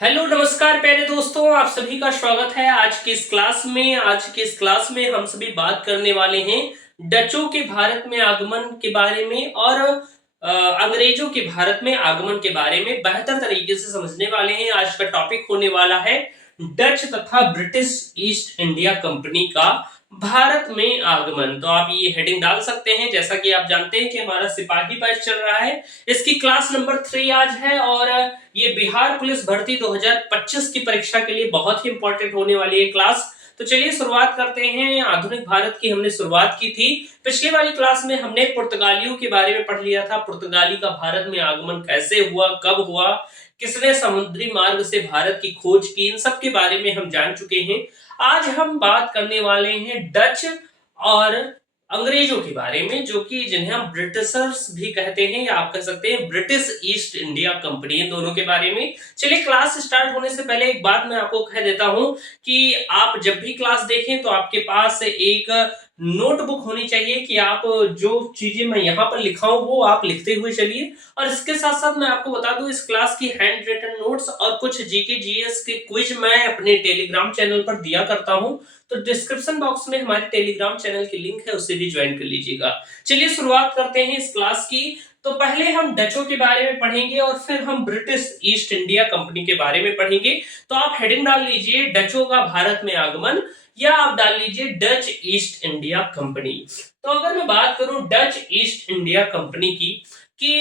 Hello नमस्कार प्यारे दोस्तों, आप सभी का स्वागत है आज की इस क्लास में हम सभी बात करने वाले हैं डचों के भारत में आगमन के बारे में और अंग्रेजों के भारत में आगमन के बारे में बेहतर तरीके से समझने वाले हैं। आज का टॉपिक होने वाला है डच तथा ब्रिटिश ईस्ट इंडिया कंपनी का भारत में आगमन। तो आप ये हेडिंग डाल सकते हैं। जैसा कि आप जानते हैं कि हमारा सिपाही बैच चल रहा है, इसकी क्लास नंबर 3 आज है और ये बिहार पुलिस भर्ती 2025 की परीक्षा के लिए बहुत ही इंपॉर्टेंट होने वाली है क्लास। तो चलिए शुरुआत करते हैं। आधुनिक भारत की हमने शुरुआत की थी। पिछली वाली क्लास में हमने पुर्तगालियों के बारे में पढ़ लिया था। पुर्तगाली का भारत में आगमन कैसे हुआ, कब हुआ, किसने समुद्री मार्ग से भारत की खोज की, इन सब के बारे में हम जान चुके हैं। आज हम बात करने वाले हैं डच और अंग्रेजों के बारे में, जो कि जिन्हें हम ब्रिटिशर्स भी कहते हैं या आप कह सकते हैं ब्रिटिश ईस्ट इंडिया कंपनी, इन दोनों के बारे में। चलिए क्लास स्टार्ट होने से पहले एक बात मैं आपको कह देता हूं कि आप जब भी क्लास देखें तो आपके पास एक नोटबुक होनी चाहिए कि आप जो चीजें मैं यहाँ पर लिखा हूं वो आप लिखते हुए चलिए। और इसके साथ साथ मैं आपको बता दूं, इस क्लास की हैंड रिटन नोट्स और कुछ जीके जीएस के क्विज मैं अपने टेलीग्राम चैनल पर दिया करता हूं। तो डिस्क्रिप्शन बॉक्स में हमारे टेलीग्राम चैनल की लिंक है, उसे भी ज्वाइन कर लीजिएगा। चलिए शुरुआत करते हैं इस क्लास की। तो पहले हम डचों के बारे में पढ़ेंगे और फिर हम ब्रिटिश ईस्ट इंडिया कंपनी के बारे में पढ़ेंगे। तो आप हेडिंग डाल लीजिए डचों का भारत में आगमन, या आप डाल लीजिए डच ईस्ट इंडिया कंपनी। तो अगर मैं बात करूं डच ईस्ट इंडिया कंपनी की कि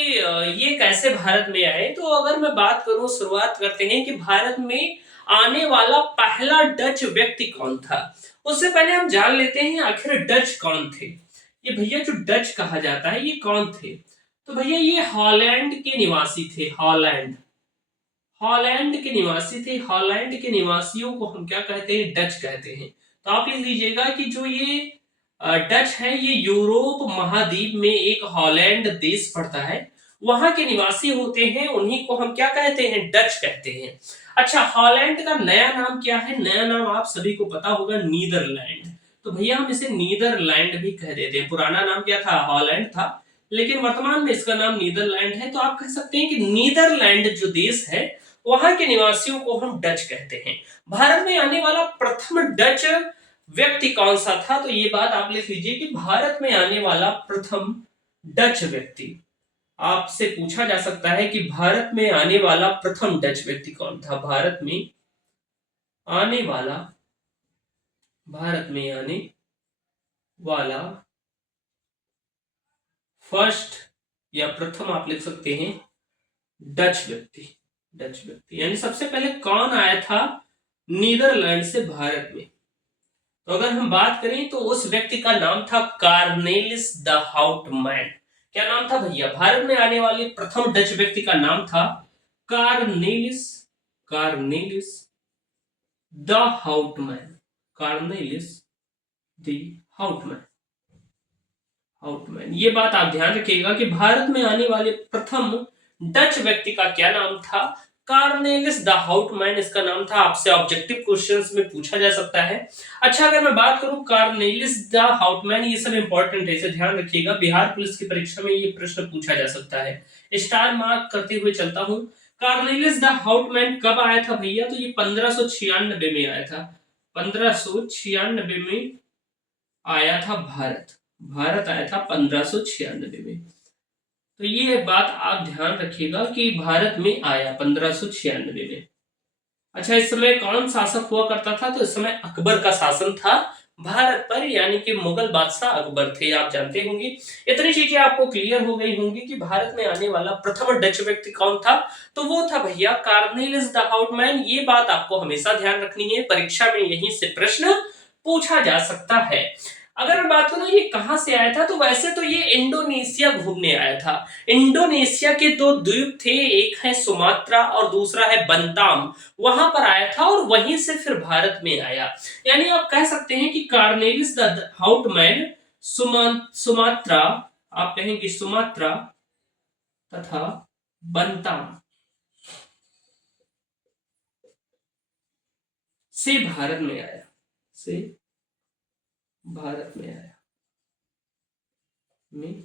ये कैसे भारत में आए, तो अगर मैं बात करूं, शुरुआत करते हैं कि भारत में आने वाला पहला डच व्यक्ति कौन था। उससे पहले हम जान लेते हैं आखिर डच कौन थे। ये भैया जो डच कहा जाता है ये कौन थे। तो भैया ये हॉलैंड के निवासी थे। हॉलैंड हॉलैंड के निवासी थे। हॉलैंड के निवासियों को हम क्या कहते हैं, डच कहते हैं। तो आप लिख लीजिएगा कि जो ये डच है ये यूरोप महाद्वीप में एक हॉलैंड देश पड़ता है, वहां के निवासी होते हैं। उन्हीं को हम क्या कहते हैं, डच कहते हैं। अच्छा, हॉलैंड का नया नाम क्या है? नया नाम आप सभी को पता होगा, नीदरलैंड। तो भैया हम इसे नीदरलैंड भी कह देते हैं। पुराना नाम क्या था? हॉलैंड था, लेकिन वर्तमान में इसका नाम नीदरलैंड है। तो आप कह सकते हैं कि नीदरलैंड जो देश है वहां के निवासियों को हम डच कहते हैं। भारत में आने वाला प्रथम डच व्यक्ति कौन सा था? तो ये बात आप लिख लीजिए कि भारत में आने वाला प्रथम डच व्यक्ति, आपसे पूछा जा सकता है कि भारत में आने वाला प्रथम डच व्यक्ति कौन था। आने वाला भारत में आने वाला फर्स्ट या प्रथम आप लिख सकते हैं डच व्यक्ति। डच व्यक्ति यानी सबसे पहले कौन आया था नीदरलैंड से भारत में। तो अगर हम बात करें तो उस व्यक्ति का नाम था कार्नेलिस द हाउटमैन। क्या नाम था भैया? भारत में आने वाले प्रथम डच व्यक्ति का नाम था Cornelis Cornelis de Houtman. Cornelis de Houtman Houtman ये बात आप ध्यान रखिएगा कि भारत में आने वाले प्रथम डच व्यक्ति का क्या नाम था? कार्नेलिस द हाउटमैन इसका नाम था। आपसे ऑब्जेक्टिव क्वेश्चंस में पूछा जा सकता है। अच्छा, अगर मैं बात करूं कार्नेलिस द हाउटमैन, ये सब इंपॉर्टेंट है, इसे ध्यान रखिएगा। बिहार पुलिस की परीक्षा में ये प्रश्न पूछा जा सकता है। स्टार मार्क करते हुए चलता हूं। कार्नेलिस द हाउटमैन कब आया था भैया? तो ये 1596 में आया था। 1596 में आया था भारत। भारत आया था 1596 में। तो ये बात आप ध्यान रखिएगा कि भारत में आया 1596 में। अच्छा, इस समय कौन शासक हुआ करता था? तो इस समय अकबर का शासन था भारत पर, यानी कि मुगल बादशाह अकबर थे, आप जानते होंगे। इतनी चीजें आपको क्लियर हो गई होंगी कि भारत में आने वाला प्रथम डच व्यक्ति कौन था। तो वो था भैया कार्नेलिस द हाउटमैन। ये बात आपको हमेशा ध्यान रखनी है, परीक्षा में यहीं से प्रश्न पूछा जा सकता है। अगर मैं बात करूं ये कहां से आया था, तो वैसे तो ये इंडोनेशिया घूमने आया था। इंडोनेशिया के दो द्वीप थे, एक है सुमात्रा और दूसरा है बंताम। वहां पर आया था और वहीं से फिर भारत में आया। यानी आप कह सकते हैं कि कार्नेलिस द हाउटमैन सुमात्रा, आप कहेंगे सुमात्रा तथा बंताम से भारत में आया। से भारत में आया में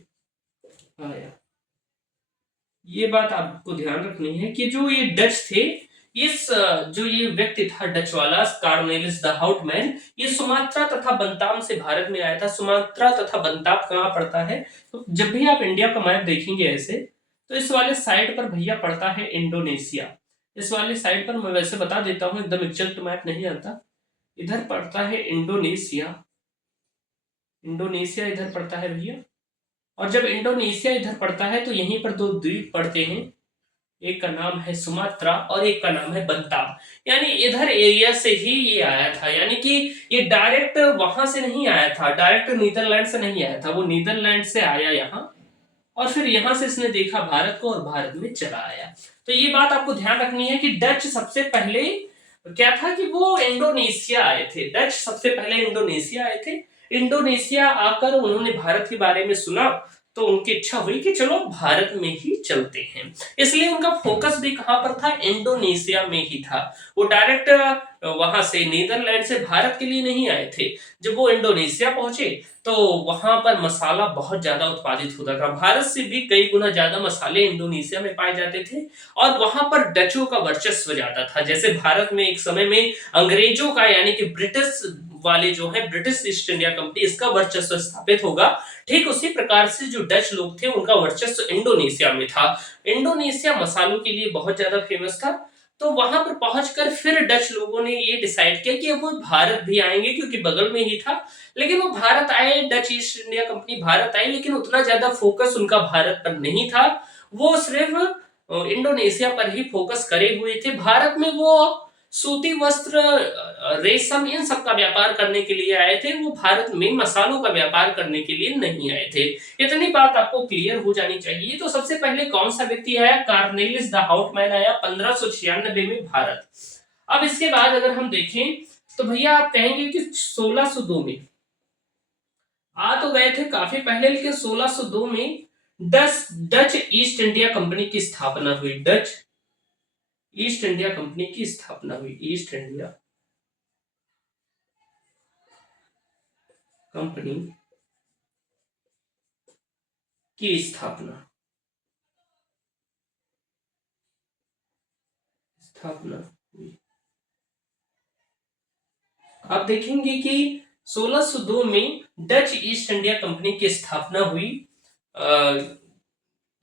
आया। ये बात आपको ध्यान रखनी है कि जो ये डच थे जो ये व्यक्ति था डच वाला कार्नेलिस द हाउटमैन, ये सुमात्रा तथा बंताम से भारत में आया था। सुमात्रा तथा बंताम कहाँ पड़ता है? तो जब भी आप इंडिया का मैप देखेंगे ऐसे, तो इस वाले साइड पर भैया पड़ता है इंडोनेशिया। इस वाले साइड पर मैं वैसे बता देता हूँ, एकदम एग्जैक्ट मैप नहीं आता। इधर पड़ता है इंडोनेशिया, इंडोनेशिया इधर पड़ता है भैया। और जब इंडोनेशिया इधर पड़ता है तो यहीं पर दो द्वीप पड़ते हैं, एक का नाम है सुमात्रा और एक का नाम है बंताम। यानी इधर एरिया से ही ये आया था, यानी कि ये डायरेक्ट वहां से नहीं आया था, डायरेक्ट नीदरलैंड से नहीं आया था, वो नीदरलैंड से आया यहाँ, और फिर यहां से इसने देखा भारत को और भारत में चला आया। तो ये बात आपको ध्यान रखनी है कि डच सबसे पहले क्या था कि वो इंडोनेशिया आए थे। डच सबसे पहले इंडोनेशिया आए थे। इंडोनेशिया आकर उन्होंने भारत के बारे में सुना, तो उनकी इच्छा हुई कि चलो भारत में ही चलते हैं। इसलिए उनका फोकस भी कहां पर था? इंडोनेशिया में ही था। वो डायरेक्ट वहां से नीदरलैंड से भारत के लिए नहीं आए थे। जब वो इंडोनेशिया पहुंचे तो वहां पर मसाला बहुत ज्यादा उत्पादित होता था, भारत से भी कई गुना ज्यादा मसाले इंडोनेशिया में पाए जाते थे। और वहां पर डचों का वर्चस्व ज्यादा था। जैसे भारत में एक समय में अंग्रेजों का, यानी कि ब्रिटिश वाले जो है, ब्रिटिश ईस्ट इंडिया कंपनी, इसका वर्चस्व स्थापित होगा, ठीक उसी प्रकार से जो डच लोग थे उनका वर्चस्व इंडोनेशिया में था। इंडोनेशिया मसालों के लिए बहुत ज्यादा फेमस था। तो वहां पर पहुंचकर फिर डच लोगों ने ये डिसाइड किया कि अब वो भारत भी आएंगे, क्योंकि बगल में ही था। लेकिन वो भारत आए, Dutch East India Company Bharat आई, लेकिन उतना ज्यादा फोकस उनका भारत पर नहीं था। वो सिर्फ इंडोनेशिया पर ही फोकस करे हुए थे। भारत में वो सूती वस्त्र, रेशम, इन सब का व्यापार करने के लिए आए थे। वो भारत में मसालों का व्यापार करने के लिए नहीं आए थे। इतनी बात आपको क्लियर हो जानी चाहिए। तो सबसे पहले कौन सा व्यक्ति आया? कार्नेलिस द हाउटमैन आया 1596 में भारत। अब इसके बाद अगर हम देखें तो भैया आप कहेंगे कि 1602 में आ तो गए थे काफी पहले, लेकिन 1602 में डच ईस्ट इंडिया कंपनी की स्थापना हुई। डच ईस्ट इंडिया कंपनी की स्थापना हुई। ईस्ट इंडिया कंपनी की स्थापना स्थापना हुई। आप देखेंगे कि 1602 में डच ईस्ट इंडिया कंपनी की स्थापना हुई।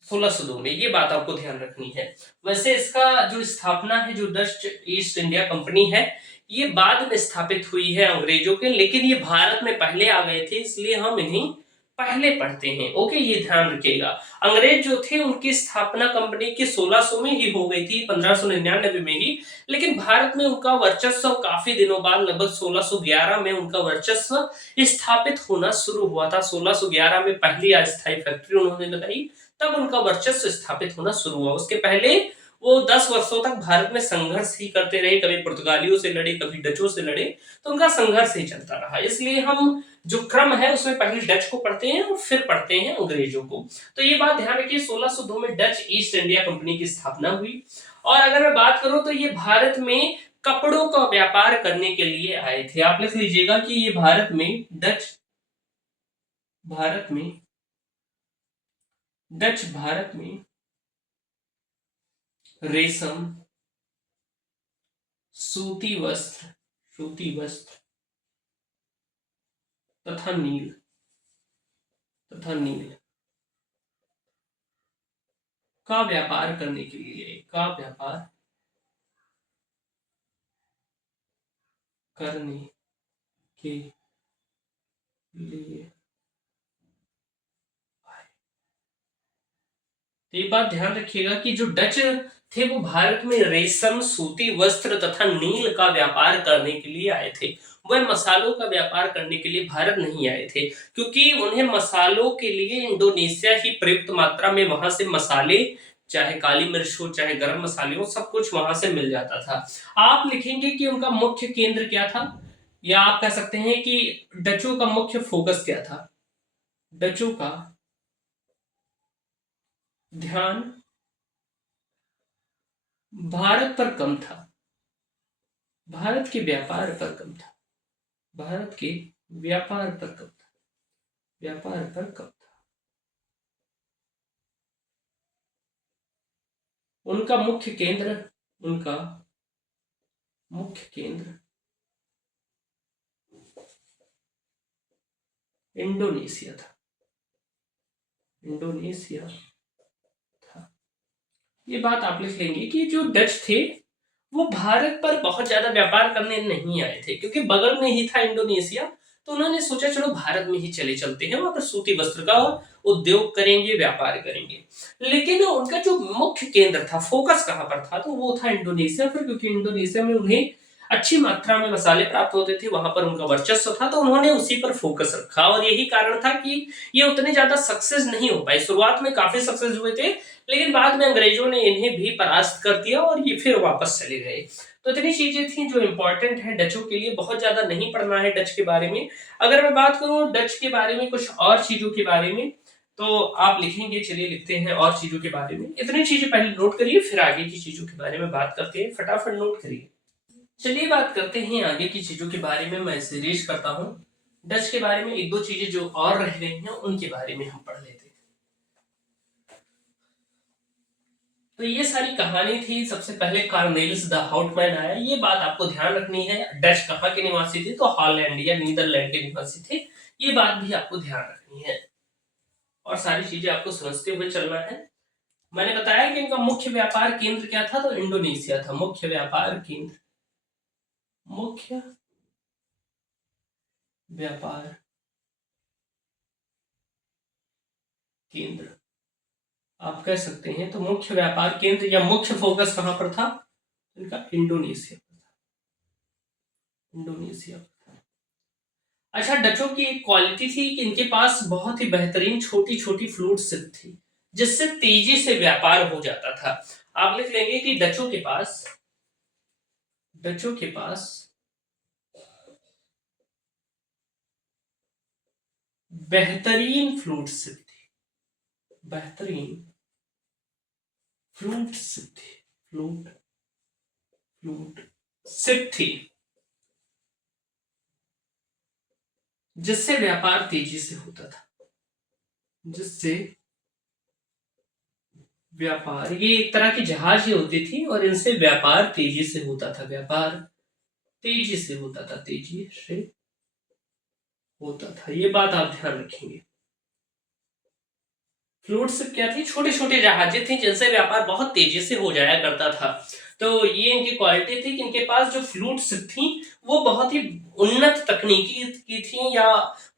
1602 में, ये बात आपको ध्यान रखनी है। वैसे इसका जो स्थापना है, जो डच ईस्ट इंडिया कंपनी है, ये बाद में स्थापित हुई है अंग्रेजों के, लेकिन ये भारत में पहले आ गए थे, इसलिए हम इन्हीं पहले पढ़ते हैं। ओके, ये ध्यान रखिएगा। अंग्रेज जो थे उनकी स्थापना कंपनी की 1600 में ही हो गई थी, 1599 में ही। लेकिन भारत में उनका वर्चस्व काफी दिनों बाद, लगभग 1611 में उनका वर्चस्व स्थापित होना शुरू हुआ था। 1611 में पहली अस्थायी फैक्ट्री उन्होंने लगाई, तब उनका वर्चस्व स्थापित होना शुरू हुआ। उसके पहले वो 10 वर्षों तक भारत में संघर्ष ही करते रहे, कभी पुर्तगालियों से लड़े, कभी डचों से लड़े, तो उनका संघर्ष ही चलता रहा। इसलिए हम जो क्रम है उसमें पहले डच को पढ़ते हैं और फिर पढ़ते हैं अंग्रेजों को। तो ये बात ध्यान रखिए, 1602 में डच ईस्ट इंडिया कंपनी की स्थापना हुई। और अगर मैं बात करूं तो ये भारत में कपड़ों का व्यापार करने के लिए आए थे। आप लिख लीजिएगा कि ये भारत में डच भारत में रेशम, सूती वस्त्र तथा नील का व्यापार करने के लिए तो ये बात ध्यान रखिएगा कि जो डच थे वो भारत में रेशम, सूती वस्त्र तथा नील का व्यापार करने के लिए आए थे। वह मसालों का व्यापार करने के लिए भारत नहीं आए थे, क्योंकि उन्हें मसालों के लिए इंडोनेशिया ही पर्याप्त मात्रा में, वहां से मसाले, चाहे काली मिर्च हो, चाहे गरम मसाले हो, सब कुछ वहां से मिल जाता था। आप लिखेंगे कि उनका मुख्य केंद्र क्या था, या आप कह सकते हैं कि डचों का मुख्य फोकस क्या था। डचों का ध्यान भारत पर कम था, भारत के व्यापार पर कम था, भारत के व्यापार पर कम था, व्यापार पर कम था। उनका मुख्य केंद्र, उनका मुख्य केंद्र इंडोनेशिया था, इंडोनेशिया था। ये बात आप लिख लेंगे कि जो डच थे वो भारत पर बहुत ज्यादा व्यापार करने नहीं आए थे, क्योंकि बगल में ही था इंडोनेशिया। तो उन्होंने सोचा चलो भारत में ही चले चलते हैं, वहां पर सूती वस्त्र का उद्योग करेंगे, व्यापार करेंगे। लेकिन उनका जो मुख्य केंद्र था, फोकस कहां पर था, तो वो था इंडोनेशिया पर, क्योंकि इंडोनेशिया में उन्हें अच्छी मात्रा में मसाले प्राप्त होते थे, वहां पर उनका वर्चस्व था, तो उन्होंने उसी पर फोकस रखा। और यही कारण था कि ये उतने ज्यादा सक्सेस नहीं हो पाए। शुरुआत में काफी सक्सेस हुए थे, लेकिन बाद में अंग्रेजों ने इन्हें भी परास्त कर दिया और ये फिर वापस चले गए। तो इतनी चीजें थी जो इंपॉर्टेंट है डचों के लिए, बहुत ज्यादा नहीं पढ़ना है डच के बारे में। अगर मैं बात करूं डच के बारे में कुछ और चीजों के बारे में, तो आप लिखेंगे, चलिए लिखते हैं और चीजों के बारे में। इतनी चीजें पहले नोट करिए, फिर आगे की चीजों के बारे में बात करते हैं। फटाफट नोट करिए। चलिए बात करते हैं आगे की चीजों के बारे में। मैं सीरीज करता हूँ डच के बारे में। एक दो चीजें जो और रह गई हैं उनके बारे में हम पढ़ लेते हैं। तो ये सारी कहानी थी। सबसे पहले कार्नेलिस द हाउटमैन आया। ये बात आपको ध्यान रखनी है। डच कहाँ के निवासी थे, तो हॉलैंड या नीदरलैंड के निवासी थे। ये बात भी आपको ध्यान रखनी है और सारी चीजें आपको समझते हुए चलना है। मैंने बताया कि इनका मुख्य व्यापार केंद्र क्या था, तो इंडोनेशिया था मुख्य व्यापार केंद्र। मुख्य व्यापार केंद्र आप कह सकते हैं। तो मुख्य व्यापार केंद्र या मुख्य फोकस कहां पर था, इनका इंडोनेशिया पर था, इंडोनेशिया पर था। अच्छा, डचों की एक क्वालिटी थी कि इनके पास बहुत ही बेहतरीन छोटी छोटी फ्लूट सिप थी, जिससे तेजी से व्यापार हो जाता था। आप लिख लेंगे कि डचों के पास बेहतरीन फ्लूट सिप थी, बेहतरीन फ्लूट सिप थी, फ्लूट फ्लूट सिप थी, जिससे व्यापार तेजी से होता था, जिससे व्यापार, ये एक तरह की जहाज ही होती थी और इनसे व्यापार तेजी से होता था, व्यापार तेजी से होता था, तेजी से होता था। ये बात आप ध्यान रखेंगे। फ्लूट शिप क्या थी, छोटे छोटे जहाजें थी जिनसे व्यापार बहुत तेजी से हो जाया करता था। तो ये इनकी क्वालिटी थी कि इनके पास जो फ्लूट शिप थी वो बहुत ही उन्नत तकनीकी की थी या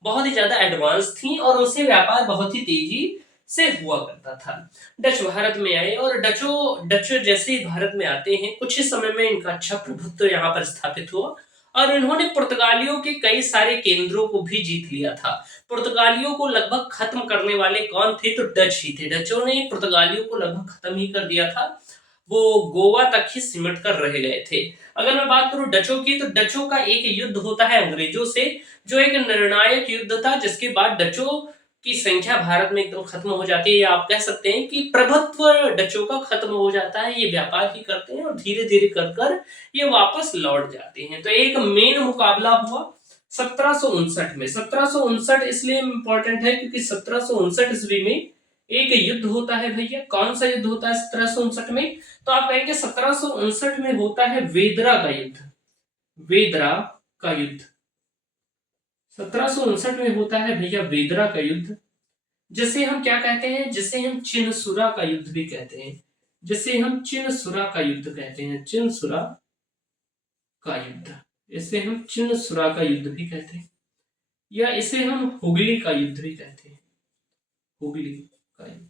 बहुत ही ज्यादा एडवांस थी, और उससे व्यापार बहुत ही तेजी से हुआ करता था। डच भारत में आए और डच जैसे ही भारत में आते हैं कुछ ही समय में इनका अच्छा प्रभुत्व यहाँ पर स्थापित हुआ और इन्होंने पुर्तगालियों के कई सारे केंद्रों को भी जीत लिया था। पुर्तगालियों को लगभग खत्म करने वाले कौन थे, तो डच ही थे। डचों ने पुर्तगालियों को लगभग खत्म ही कर दिया था, वो गोवा तक ही सिमट कर रह गए थे। अगर मैं बात करूं डचों की, तो डचों का एक युद्ध होता है अंग्रेजों से, जो एक निर्णायक युद्ध था, जिसके बाद डचों की संख्या भारत में एकदम खत्म हो जाती है, या आप कह सकते हैं कि प्रभुत्व डचों का खत्म हो जाता है। ये व्यापार ही करते हैं और धीरे धीरे कर कर ये वापस लौट जाते हैं। तो एक मेन मुकाबला हुआ 1759 में। 1759 इसलिए इंपॉर्टेंट है क्योंकि 1759 ईस्वी में एक युद्ध होता है भैया। कौन सा युद्ध होता है 1759 में, तो आप कहेंगे 1759 में होता है वेदरा का युद्ध। वेदरा का युद्ध 1759 में होता है भैया, वेदरा का युद्ध, जिसे हम क्या कहते हैं, जिसे हम चिनसुरा का युद्ध भी कहते हैं, जिसे हम चिनसुरा का युद्ध कहते हैं, चिनसुरा का युद्ध, इसे हम चिनसुरा का युद्ध भी कहते हैं, या इसे हम हुगली का युद्ध भी कहते हैं, हुगली का युद्ध।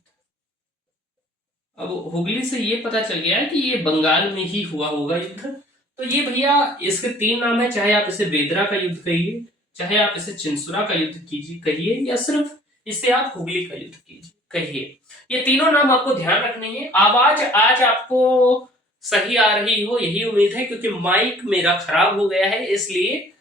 अब हुगली से ये पता चल गया है कि ये बंगाल में ही हुआ होगा युद्ध। तो ये भैया इसके तीन नाम है, चाहे आप इसे बेदरा का युद्ध कहिए, चाहे आप इसे चिनसुरा का युद्ध कीजिए कहिए, या सिर्फ इसे आप हुगली का युद्ध कीजिए कहिए। ये तीनों नाम आपको ध्यान रखने हैं। आवाज आज आपको सही आ रही हो यही उम्मीद है, क्योंकि माइक मेरा खराब हो गया है, इसलिए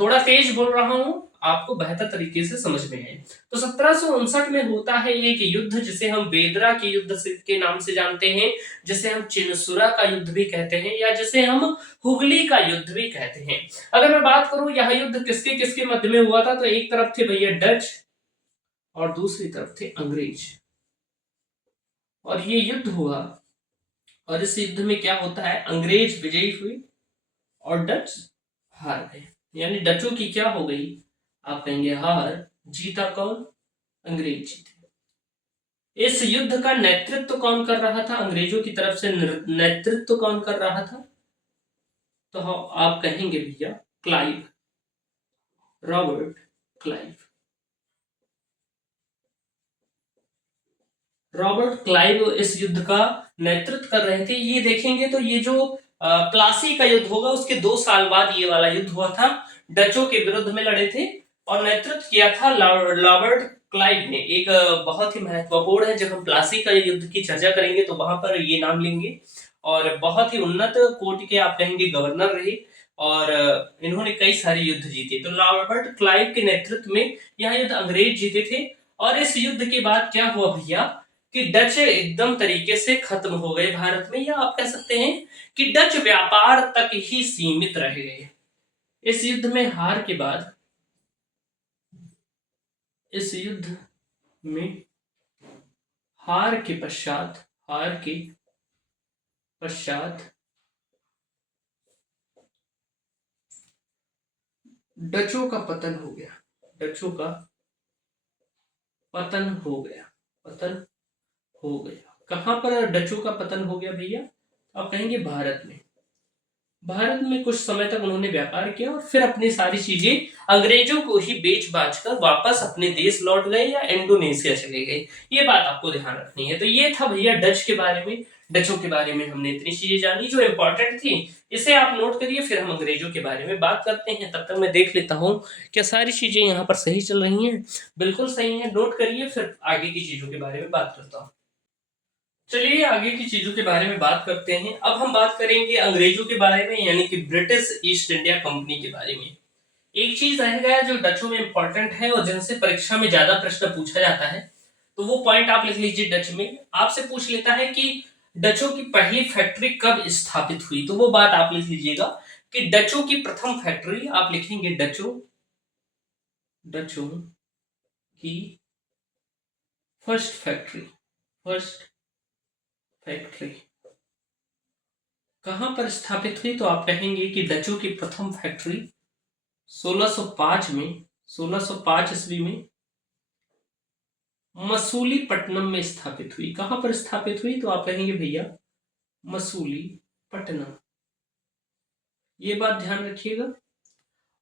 थोड़ा तेज बोल रहा हूं, आपको बेहतर तरीके से समझ में आए। तो 1759 में होता है एक युद्ध जिसे हम बेदरा के युद्ध के नाम से जानते हैं, जिसे हम चिनसुरा का युद्ध भी कहते हैं, या जिसे हम हुगली का युद्ध भी कहते हैं। अगर मैं बात करूं यह युद्ध किसके किसके मध्य में हुआ था, तो एक तरफ थे भैया डच और दूसरी तरफ थे अंग्रेज, और ये युद्ध हुआ। और इस युद्ध में क्या होता है, अंग्रेज विजयी हुए और डच हार गए। यानी डचों की क्या हो गई, आप कहेंगे हार। जीता कौन, अंग्रेज जीते। इस युद्ध का नेतृत्व कौन कर रहा था, अंग्रेजों की तरफ से नेतृत्व कौन कर रहा था, तो आप कहेंगे भैया Clive, Robert Clive. Robert Clive इस युद्ध का नेतृत्व कर रहे थे। ये देखेंगे तो ये जो प्लासी का युद्ध होगा उसके 2 साल बाद ये वाला युद्ध हुआ था, डचों के विरुद्ध में लड़े थे और नेतृत्व किया था रॉबर्ट क्लाइव ने। एक बहुत ही महत्वपूर्ण है, जब हम प्लासी का युद्ध की चर्चा करेंगे तो वहां पर ये नाम लेंगे। और बहुत ही उन्नत कोटि के आप कहेंगे गवर्नर रहे और इन्होंने कई सारे युद्ध जीते। तो रॉबर्ट क्लाइव के नेतृत्व में यह युद्ध अंग्रेज जीते थे। और इस युद्ध के बाद क्या हुआ भैया कि डच एकदम तरीके से खत्म हो गए भारत में, या आप कह सकते हैं कि डच व्यापार तक ही सीमित रह गए। इस युद्ध में हार के बाद, इस युद्ध में हार के पश्चात, हार के पश्चात डचों का पतन हो गया। डचों का पतन हो गया, पतन हो गया। कहां पर डचों का पतन हो गया भैया, आप कहेंगे भारत में। भारत में कुछ समय तक उन्होंने व्यापार किया और फिर अपनी सारी चीजें अंग्रेजों को ही बेच बाच कर वापस अपने देश लौट गए या इंडोनेशिया चले गए। ये बात आपको ध्यान रखनी है। तो ये था भैया डच के बारे में, डचों के बारे में हमने इतनी चीजें जानी जो इंपॉर्टेंट थी। इसे आप नोट करिए, फिर हम अंग्रेजों के बारे में बात करते हैं। तब तक मैं देख लेता हूँ क्या सारी चीजें यहाँ पर सही चल रही हैं। बिल्कुल सही है, नोट करिए, फिर आगे की चीजों के बारे में बात करता हूँ। चलिए आगे की चीजों के बारे में बात करते हैं। अब हम बात करेंगे अंग्रेजों के बारे में, यानी कि ब्रिटिश ईस्ट इंडिया कंपनी के बारे में। एक चीज रह गया जो डचों में इंपॉर्टेंट है और जिनसे परीक्षा में ज्यादा प्रश्न पूछा जाता है, तो वो पॉइंट आप लिख लीजिए। डच में आपसे पूछ लेता है कि डचों की पहली फैक्ट्री कब स्थापित हुई, तो वो बात आप लिख लीजिएगा कि डचों की प्रथम फैक्ट्री, आप लिखेंगे डचों, डचों की फर्स्ट फैक्ट्री, फर्स्ट फैक्ट्री कहां पर स्थापित हुई, तो आप कहेंगे कि डचों की प्रथम फैक्ट्री 1605 में, 1605 ईस्वी में मसूलीपट्टनम में स्थापित हुई। कहां पर स्थापित हुई, तो आप कहेंगे भैया मसूलीपट्टनम। ये बात ध्यान रखिएगा।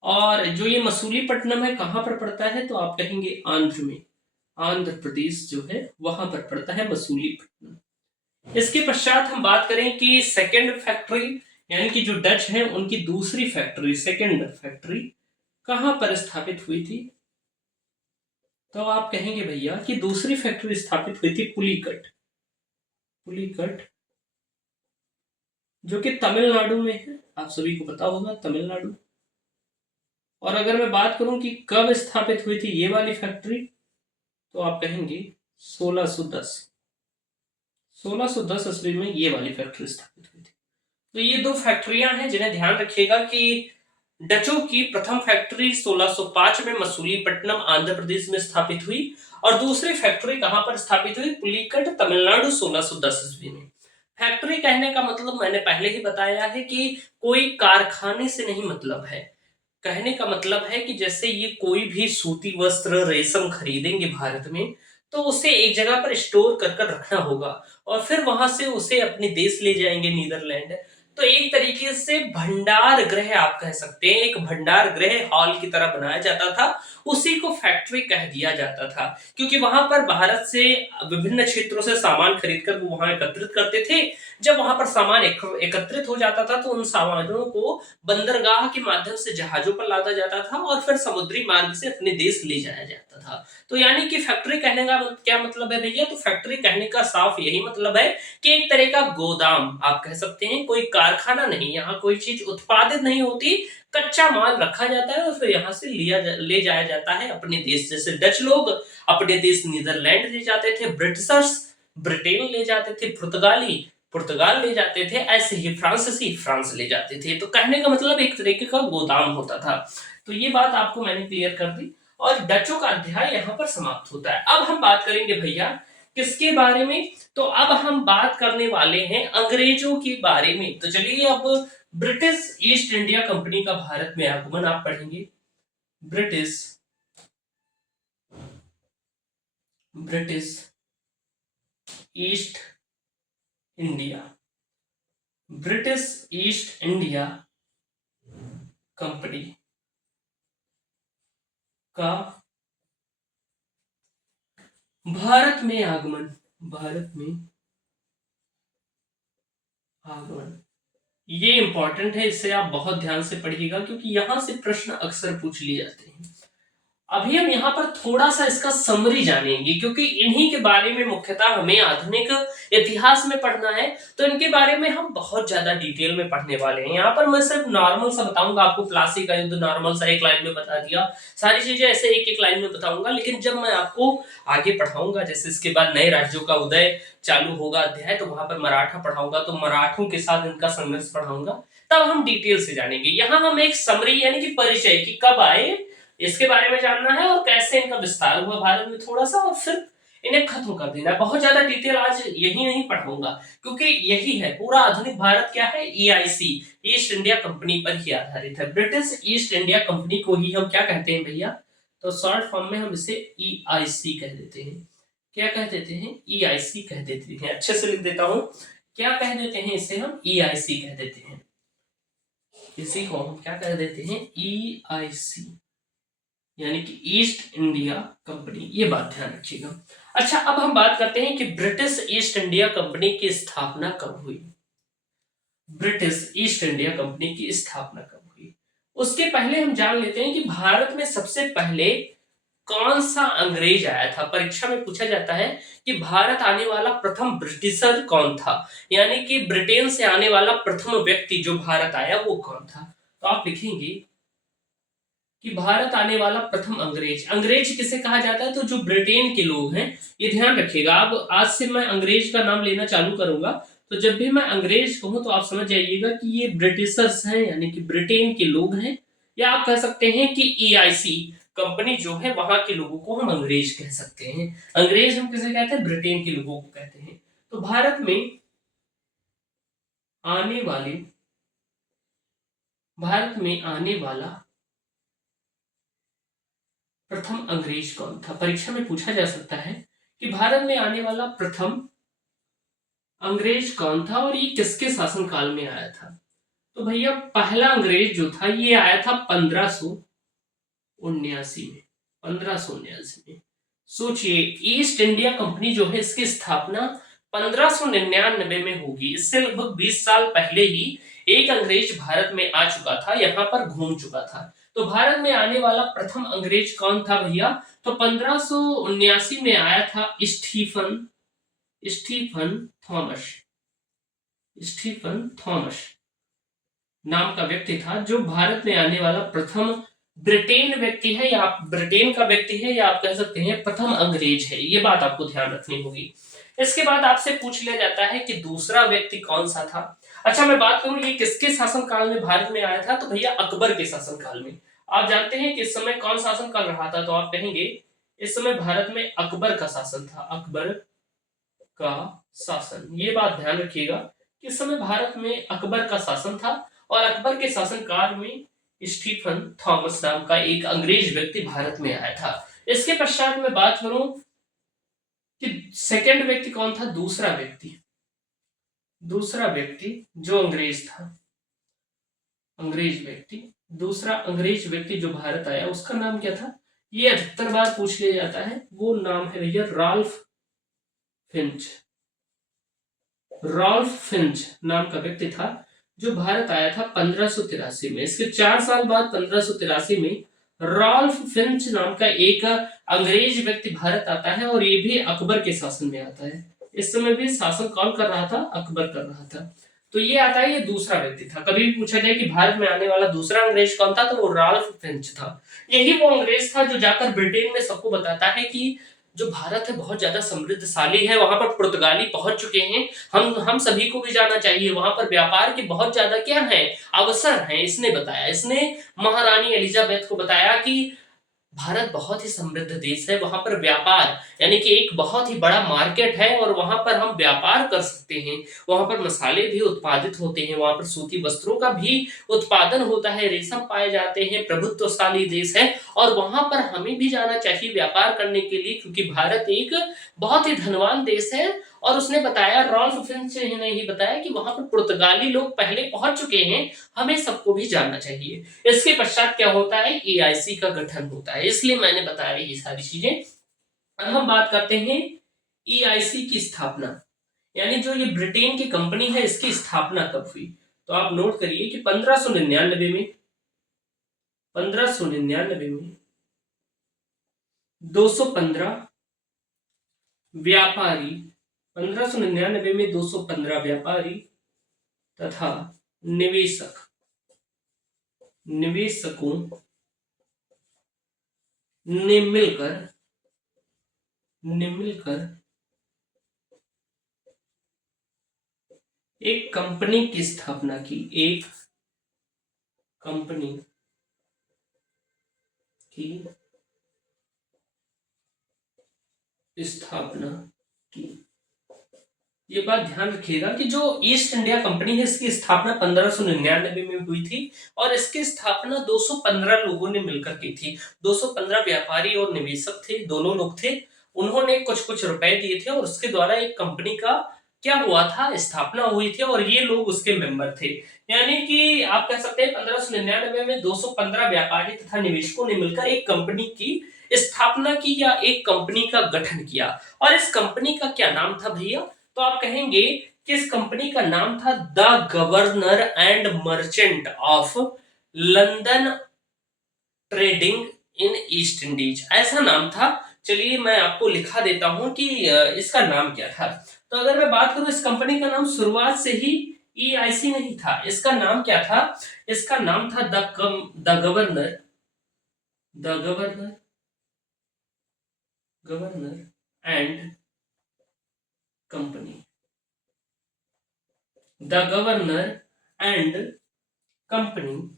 और जो ये मसूलीपट्टनम है कहां पर पड़ता है, तो आप कहेंगे आंध्र में, आंध्र प्रदेश जो है वहां पर पड़ता है मसूलीपट्टनम। इसके पश्चात हम बात करें कि सेकेंड फैक्ट्री, यानी कि जो डच है उनकी दूसरी फैक्ट्री, सेकेंड फैक्ट्री कहां पर स्थापित हुई थी, तो आप कहेंगे भैया कि दूसरी फैक्ट्री स्थापित हुई थी पुलिकट, पुलिकट जो कि तमिलनाडु में है, आप सभी को पता होगा तमिलनाडु। और अगर मैं बात करूं कि कब स्थापित हुई थी ये वाली फैक्ट्री, तो आप कहेंगे 1610, 1610 ईस्वी में ये वाली फैक्ट्री स्थापित हुई थी। तो ये दो फैक्ट्रियां हैं जिन्हें ध्यान रखिएगा कि डचों की प्रथम फैक्ट्री 1605 में मसूलीपट्टनम आंध्र प्रदेश में स्थापित हुई और दूसरी फैक्ट्री कहां पर स्थापित हुई, पुलिकट तमिलनाडु 1610 ईस्वी में। फैक्ट्री कहने का मतलब मैंने पहले ही बताया है कि कोई कारखाने से नहीं मतलब है। कहने का मतलब है कि जैसे ये कोई भी सूती वस्त्र रेशम खरीदेंगे भारत में, तो उसे एक जगह पर स्टोर कर कर रखना होगा और फिर वहां से उसे अपने देश ले जाएंगे नीदरलैंड। तो एक तरीके से भंडार गृह आप कह सकते हैं, एक भंडार गृह हॉल की तरह बनाया जाता था, उसी को फैक्ट्री कह दिया जाता था। क्योंकि वहां पर भारत से विभिन्न क्षेत्रों से सामान खरीद कर वो वहां एकत्रित करते थे। जब वहां पर सामान एकत्रित हो जाता था तो उन सामानों को बंदरगाह के माध्यम से जहाजों पर लादा जाता था और फिर समुद्री मार्ग से अपने देश ले जाया जाता था। तो यानी कि फैक्ट्री कहने का क्या मतलब है भैया, तो फैक्ट्री कहने का साफ यही मतलब है कि एक तरह का गोदाम आप कह सकते हैं, कोई कारखाना नहीं। यहाँ कोई चीज उत्पादित नहीं होती, कच्चा माल रखा जाता है और फिर यहाँ से ले जाया जाता है अपने देश। जैसे डच लोग अपने देश नीदरलैंड ले जाते थे, ब्रिटिशर्स ब्रिटेन ले जाते थे, पुर्तगाली पुर्तगाल ले जाते थे, ऐसे ही फ्रांसीसी फ्रांस ले जाते थे। तो कहने का मतलब एक तरीके का गोदाम होता था। तो ये बात आपको मैंने क्लियर कर दी और डचों का अध्याय यहाँ पर समाप्त होता है। अब हम बात करेंगे भैया किसके बारे में, तो अब हम बात करने वाले हैं अंग्रेजों के बारे में। तो चलिए अब ब्रिटिश ईस्ट इंडिया कंपनी का भारत में आगमन आप पढ़ेंगे। British British east India British east India company का भारत में आगमन ये इंपॉर्टेंट है, इसे आप बहुत ध्यान से पढ़िएगा क्योंकि यहां से प्रश्न अक्सर पूछ लिए जाते हैं। अभी हम यहाँ पर थोड़ा सा इसका समरी जानेंगे क्योंकि इन्हीं के बारे में मुख्यतः हमें आधुनिक इतिहास में पढ़ना है, तो इनके बारे में हम बहुत ज्यादा डिटेल में पढ़ने वाले हैं। यहाँ पर मैं सिर्फ नॉर्मल सा बताऊंगा आपको, प्लासी का युद्ध नॉर्मल सा एक लाइन में बता दिया, सारी चीजें ऐसे एक एक लाइन में बताऊंगा। लेकिन जब मैं आपको आगे पढ़ाऊंगा, जैसे इसके बाद नए राज्यों का उदय चालू होगा अध्याय, तो वहां पर मराठा पढ़ाऊंगा, तो मराठों के साथ इनका संघर्ष पढ़ाऊंगा, तब हम डिटेल से जानेंगे। यहाँ हम एक समरी यानी कि परिचय की कब आए इसके बारे में जानना है और कैसे इनका विस्तार हुआ भारत में थोड़ा सा, और फिर इन्हें खत्म कर देना है। बहुत ज्यादा डिटेल आज यही नहीं पढ़ाऊंगा क्योंकि यही है पूरा आधुनिक भारत क्या है, ईआईसी ईस्ट इंडिया कंपनी पर ही आधारित है। ब्रिटिश ईस्ट इंडिया कंपनी को ही हम क्या कहते हैं भैया, तो शॉर्ट फॉर्म में हम इसे ईआईसी कह देते हैं। क्या कह देते हैं, ईआईसी कह देते हैं। अच्छे से लिख देता हूं, क्या कह देते हैं इसे हम, ईआईसी कह देते हैं। इसी को हम क्या कह देते हैं, ईआईसी यानी कि ईस्ट इंडिया कंपनी, ये बात ध्यान रखिएगा। अच्छा, अब हम बात करते हैं कि ब्रिटिश ईस्ट इंडिया कंपनी की स्थापना कब हुई। ब्रिटिश ईस्ट इंडिया कंपनी की स्थापना कब हुई, उसके पहले हम जान लेते हैं कि भारत में सबसे पहले कौन सा अंग्रेज आया था। परीक्षा में पूछा जाता है कि भारत आने वाला प्रथम ब्रिटिशर कौन था, यानी कि ब्रिटेन से आने वाला प्रथम व्यक्ति जो भारत आया वो कौन था। तो आप लिखेंगे कि भारत आने वाला प्रथम अंग्रेज। अंग्रेज किसे कहा जाता है, तो जो ब्रिटेन के लोग हैं, ये ध्यान रखिएगा। अब आज से मैं अंग्रेज का नाम लेना चालू करूंगा, तो जब भी मैं अंग्रेज कहूं तो आप समझ जाइएगा कि ये ब्रिटिशर्स हैं, यानी कि ब्रिटेन के लोग हैं, या आप कह सकते हैं कि ईआईसी कंपनी जो है वहां के लोगों को हम अंग्रेज कह सकते हैं। अंग्रेज हम किसे कहते हैं, ब्रिटेन के लोगों को कहते हैं। तो भारत में आने वाला प्रथम अंग्रेज कौन था। परीक्षा में पूछा जा सकता है कि भारत में आने वाला प्रथम अंग्रेज कौन था और ये किसके शासनकाल में आया था। तो भैया पहला अंग्रेज जो था ये आया था 1579 में। 1579 में सोचिए, ईस्ट इंडिया कंपनी जो है इसकी स्थापना 1599 में होगी। इससे लगभग 20 साल पहले ही एक अंग्रेज भारत में आ चुका था, यहाँ पर घूम चुका था। तो भारत में आने वाला प्रथम अंग्रेज कौन था भैया, तो 1579 में आया था स्टीफन थॉमस नाम का व्यक्ति था, जो भारत में आने वाला प्रथम ब्रिटेन व्यक्ति है, या आप ब्रिटेन का व्यक्ति है, या आप कह सकते हैं प्रथम अंग्रेज है। ये बात आपको ध्यान रखनी होगी। इसके बाद आपसे पूछ लिया जाता है कि दूसरा व्यक्ति कौन सा था। अच्छा, मैं बात करूं ये किसके शासनकाल में भारत में आया था, तो भैया अकबर के शासनकाल में। आप जानते हैं कि इस समय कौन शासन कर रहा था, तो आप कहेंगे इस समय भारत में अकबर का शासन था। अकबर का शासन, ये बात ध्यान रखिएगा कि इस समय भारत में अकबर का शासन था और अकबर के शासनकाल में स्टीफन थॉमस नाम का एक अंग्रेज व्यक्ति भारत में आया था। इसके पश्चात मैं बात करूं कि सेकंड व्यक्ति कौन था, दूसरा व्यक्ति जो अंग्रेज था, दूसरा अंग्रेज व्यक्ति जो भारत आया उसका नाम क्या था, ये 78 बार पूछ लिया जाता है। वो नाम है भैया रॉल्फ फिंच नाम का व्यक्ति था, जो भारत आया था 1583 में। इसके 4 साल बाद 1583 में रॉल्फ फिंच नाम का एक अंग्रेज व्यक्ति भारत आता है और ये भी अकबर के शासन में आता है। इस समय भी शासन कौन कर रहा था, अकबर कर रहा था। तो ये आता है, ये दूसरा व्यक्ति था। कभी भी पूछा जाए कि भारत में आने वाला दूसरा अंग्रेज कौन था, तो वो रॉल्फ फिंच था। यही वो अंग्रेज था जो जाकर ब्रिटेन में सबको बताता है कि जो भारत है बहुत ज्यादा समृद्धशाली है, वहां पर पुर्तगाली पहुंच चुके हैं, हम सभी को भी जाना चाहिए, वहां पर व्यापार के बहुत ज्यादा क्या है, अवसर हैं। इसने बताया, इसने महारानी एलिजाबेथ को बताया कि भारत बहुत ही समृद्ध देश है, वहाँ पर व्यापार यानी कि एक बहुत ही बड़ा मार्केट है और वहाँ पर हम व्यापार कर सकते हैं। वहाँ पर मसाले भी उत्पादित होते हैं, वहाँ पर सूती वस्त्रों का भी उत्पादन होता है, रेशम पाए जाते हैं, प्रभुत्वशाली देश है और वहाँ पर हमें भी जाना चाहिए व्यापार करने के लिए, क्योंकि भारत एक बहुत ही धनवान देश है। और उसने बताया, रॉल्फ फिंच ने ही बताया कि वहाँ पर पुर्तगाली लोग पहले पहुँच चुके हैं, हमें सबको भी जानना चाहिए। इसके पश्चात क्या होता है, एआईसी का गठन होता है, इसलिए मैंने बताया ये सारी चीजें। अब हम बात करते हैं एआईसी की स्थापना, यानी जो ये ब्रिटेन की कंपनी है इसकी स्थापना कब हुई। तो आप नोट करिए कि 1599 में 215 व्यापारी 1599 में 215 व्यापारी तथा निवेशकों ने मिलकर एक कंपनी की स्थापना की। एक कंपनी की स्थापना की। ये बात ध्यान रखिएगा कि जो ईस्ट इंडिया कंपनी है इसकी स्थापना 1599 में हुई थी और इसकी स्थापना 215 लोगों ने मिलकर की थी। 215 व्यापारी और निवेशक थे, दोनों लोग थे। उन्होंने कुछ कुछ रुपए दिए थे और उसके द्वारा एक कंपनी का क्या हुआ था, स्थापना हुई थी और ये लोग उसके मेंबर थे। यानी कि आप कह सकते हैं 1599 में 215 व्यापारी तथा निवेशकों ने मिलकर एक कंपनी की स्थापना की या एक कंपनी का गठन किया। और इस कंपनी का क्या नाम था भैया, तो आप कहेंगे कि इस कंपनी का नाम था the governor and merchant of London trading in east Indies, ऐसा नाम था। चलिए मैं आपको लिखा देता हूं कि इसका नाम क्या था। तो अगर मैं बात करूं, इस कंपनी का नाम शुरुआत से ही ईआईसी नहीं था। इसका नाम क्या था, इसका नाम था the governor and company, the governor and company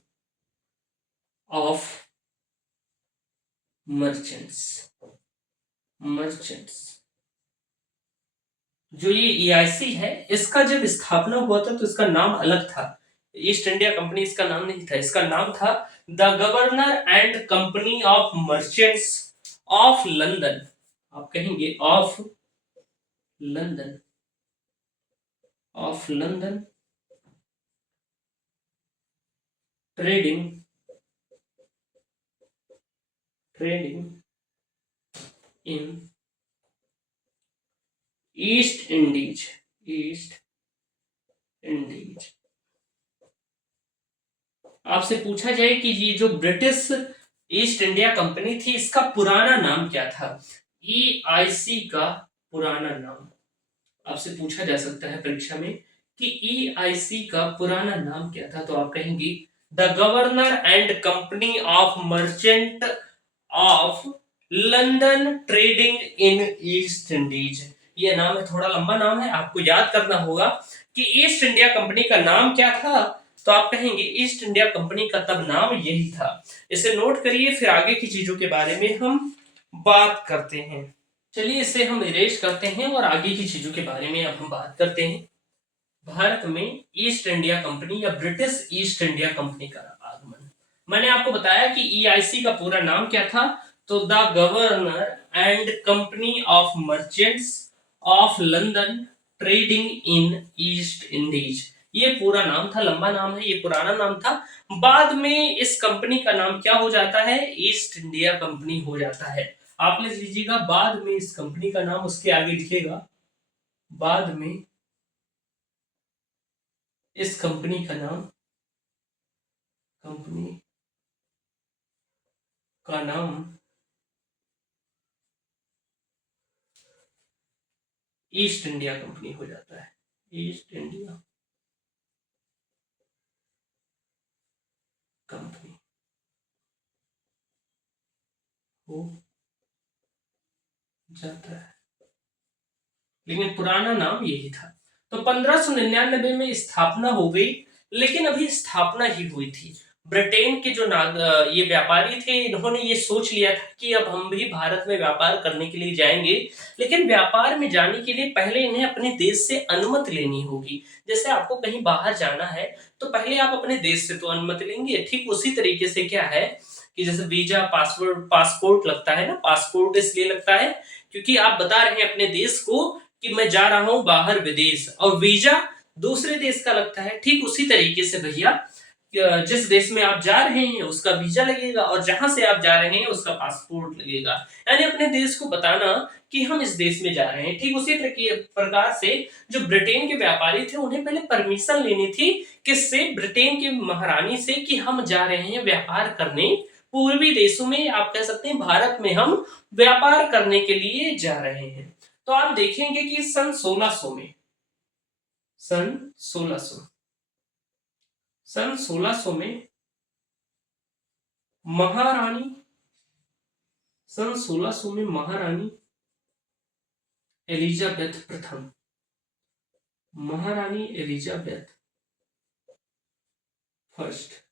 of merchants. जो ये ईआईसी है इसका जब स्थापना हुआ था तो इसका नाम अलग था। ईस्ट इंडिया कंपनी इसका नाम नहीं था, इसका नाम था the governor and company of merchants of London. आप कहेंगे of London trading in east Indies. आपसे पूछा जाए कि ये जो ब्रिटिश ईस्ट इंडिया कंपनी थी इसका पुराना नाम क्या था, ईआईसी का पुराना नाम आपसे पूछा जा सकता है परीक्षा में कि ईआईसी का पुराना नाम क्या था। तो आप कहेंगे the governor and company of merchant of London trading in east Indies. ये नाम है, थोड़ा लंबा नाम है, आपको याद करना होगा कि ईस्ट इंडिया कंपनी का नाम क्या था। तो आप कहेंगे ईस्ट इंडिया कंपनी का तब नाम यही था। इसे नोट करिए, फिर आगे की चीजों के बारे में हम बात करते हैं। चलिए इसे हम इरेज करते हैं और आगे की चीजों के बारे में अब हम बात करते हैं। भारत में ईस्ट इंडिया कंपनी या ब्रिटिश ईस्ट इंडिया कंपनी का आगमन। मैंने आपको बताया कि ईआईसी का पूरा नाम क्या था, तो the governor and company of merchants of London trading in east Indies. ये पूरा नाम था, लंबा नाम है, ये पुराना नाम था। बाद में इस कंपनी का नाम क्या हो जाता है, ईस्ट इंडिया कंपनी हो जाता है। आप लिख लीजिएगा, बाद में इस कंपनी का नाम, उसके आगे लिखिएगा बाद में इस कंपनी का नाम ईस्ट इंडिया कंपनी हो जाता है। ईस्ट इंडिया कंपनी हो जाता है, लेकिन पुराना नाम यही था। तो 1599 में स्थापना हो गई, लेकिन अभी स्थापना ही हुई थी ब्रिटेन के जो ये व्यापारी थे, इन्होंने ये सोच लिया था कि अब हम भी भारत में व्यापार करने के लिए जाएंगे, लेकिन व्यापार में जाने के लिए पहले इन्हें अपने देश से अनुमति लेनी होगी। जैसे आपको कहीं बाहर जाना है तो पहले आप अपने देश से तो अनुमति लेंगे, ठीक उसी तरीके से क्या है कि जैसे वीजा, पासपोर्ट पासपोर्ट लगता है ना, पासपोर्ट इसलिए लगता है क्योंकि आप बता रहे हैं अपने देश को कि मैं जा रहा हूं बाहर विदेश, और वीजा दूसरे देश का लगता है। ठीक उसी तरीके से भैया जिस देश में आप जा रहे हैं उसका वीजा लगेगा, और जहां से आप जा रहे हैं उसका पासपोर्ट लगेगा। यानी अपने देश को बताना कि हम इस देश में जा रहे हैं। ठीक उसी प्रकार से जो ब्रिटेन के व्यापारी थे उन्हें पहले परमिशन लेनी थी किससे, ब्रिटेन के महारानी से, कि हम जा रहे हैं व्यापार करने पूर्वी देशों में, आप कह सकते हैं भारत में हम व्यापार करने के लिए जा रहे हैं। तो आप देखेंगे कि सन 1600 में, सन 1600 सन 1600 में महारानी सन 1600 में महारानी एलिजाबेथ प्रथम, महारानी एलिजाबेथ फर्स्ट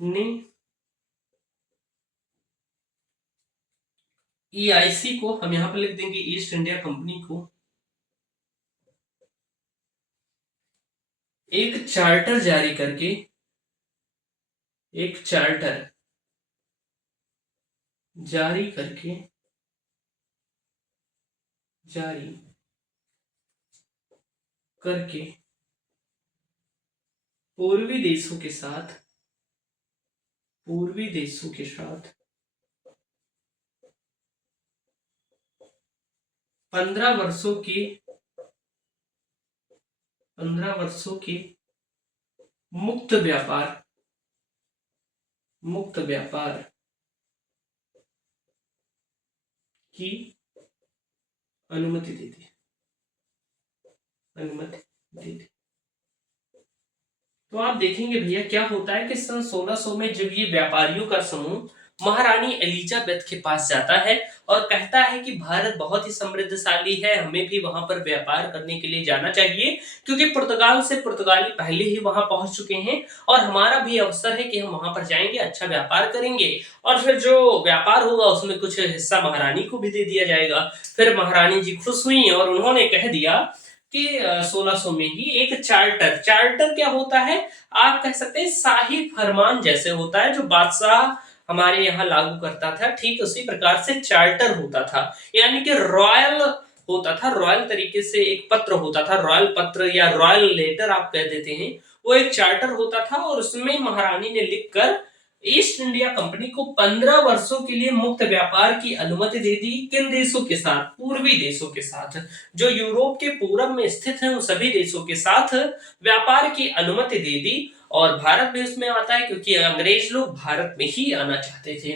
ने ईआईसी को, हम यहां पर लिख देंगे ईस्ट इंडिया कंपनी को, एक चार्टर जारी करके, एक चार्टर जारी करके, जारी करके पूर्वी देशों के साथ, पूर्वी देशों के साथ 15 वर्षों की, 15 वर्षों के मुक्त व्यापार, मुक्त व्यापार की अनुमति दे दी, अनुमति दे दी। तो आप देखेंगे भैया क्या होता है कि सन 1600 में जब ये व्यापारियों का समूह महारानी एलिजाबेथ के पास जाता है और कहता है कि भारत बहुत ही समृद्धशाली है, हमें भी वहां पर व्यापार करने के लिए जाना चाहिए, क्योंकि पुर्तगाल से पुर्तगाली पहले ही वहां पहुंच चुके हैं और हमारा भी अवसर है कि हम वहां पर जाएंगे, अच्छा व्यापार करेंगे और फिर जो व्यापार होगा उसमें कुछ हिस्सा महारानी को भी दे दिया जाएगा। फिर महारानी जी खुश हुई और उन्होंने कह दिया कि 1600 में ही एक चार्टर, चार्टर क्या होता है, आप कह सकते हैं शाही फरमान जैसे होता है जो बादशाह हमारे यहाँ लागू करता था, ठीक उसी प्रकार से चार्टर होता था, यानी कि रॉयल होता था, रॉयल तरीके से एक पत्र होता था, रॉयल पत्र या रॉयल लेटर आप कह देते हैं, वो एक चार्टर होता था और उसमें महारानी ने लिखकर ईस्ट इंडिया कंपनी को 15 वर्षों के लिए मुक्त व्यापार की अनुमति दे दी। किन देशों के साथ, पूर्वी देशों के साथ, जो यूरोप के पूरब में स्थित हैं उन सभी देशों के साथ व्यापार की अनुमति दे दी। और भारत भी उसमें आता है क्योंकि अंग्रेज लोग भारत में ही आना चाहते थे।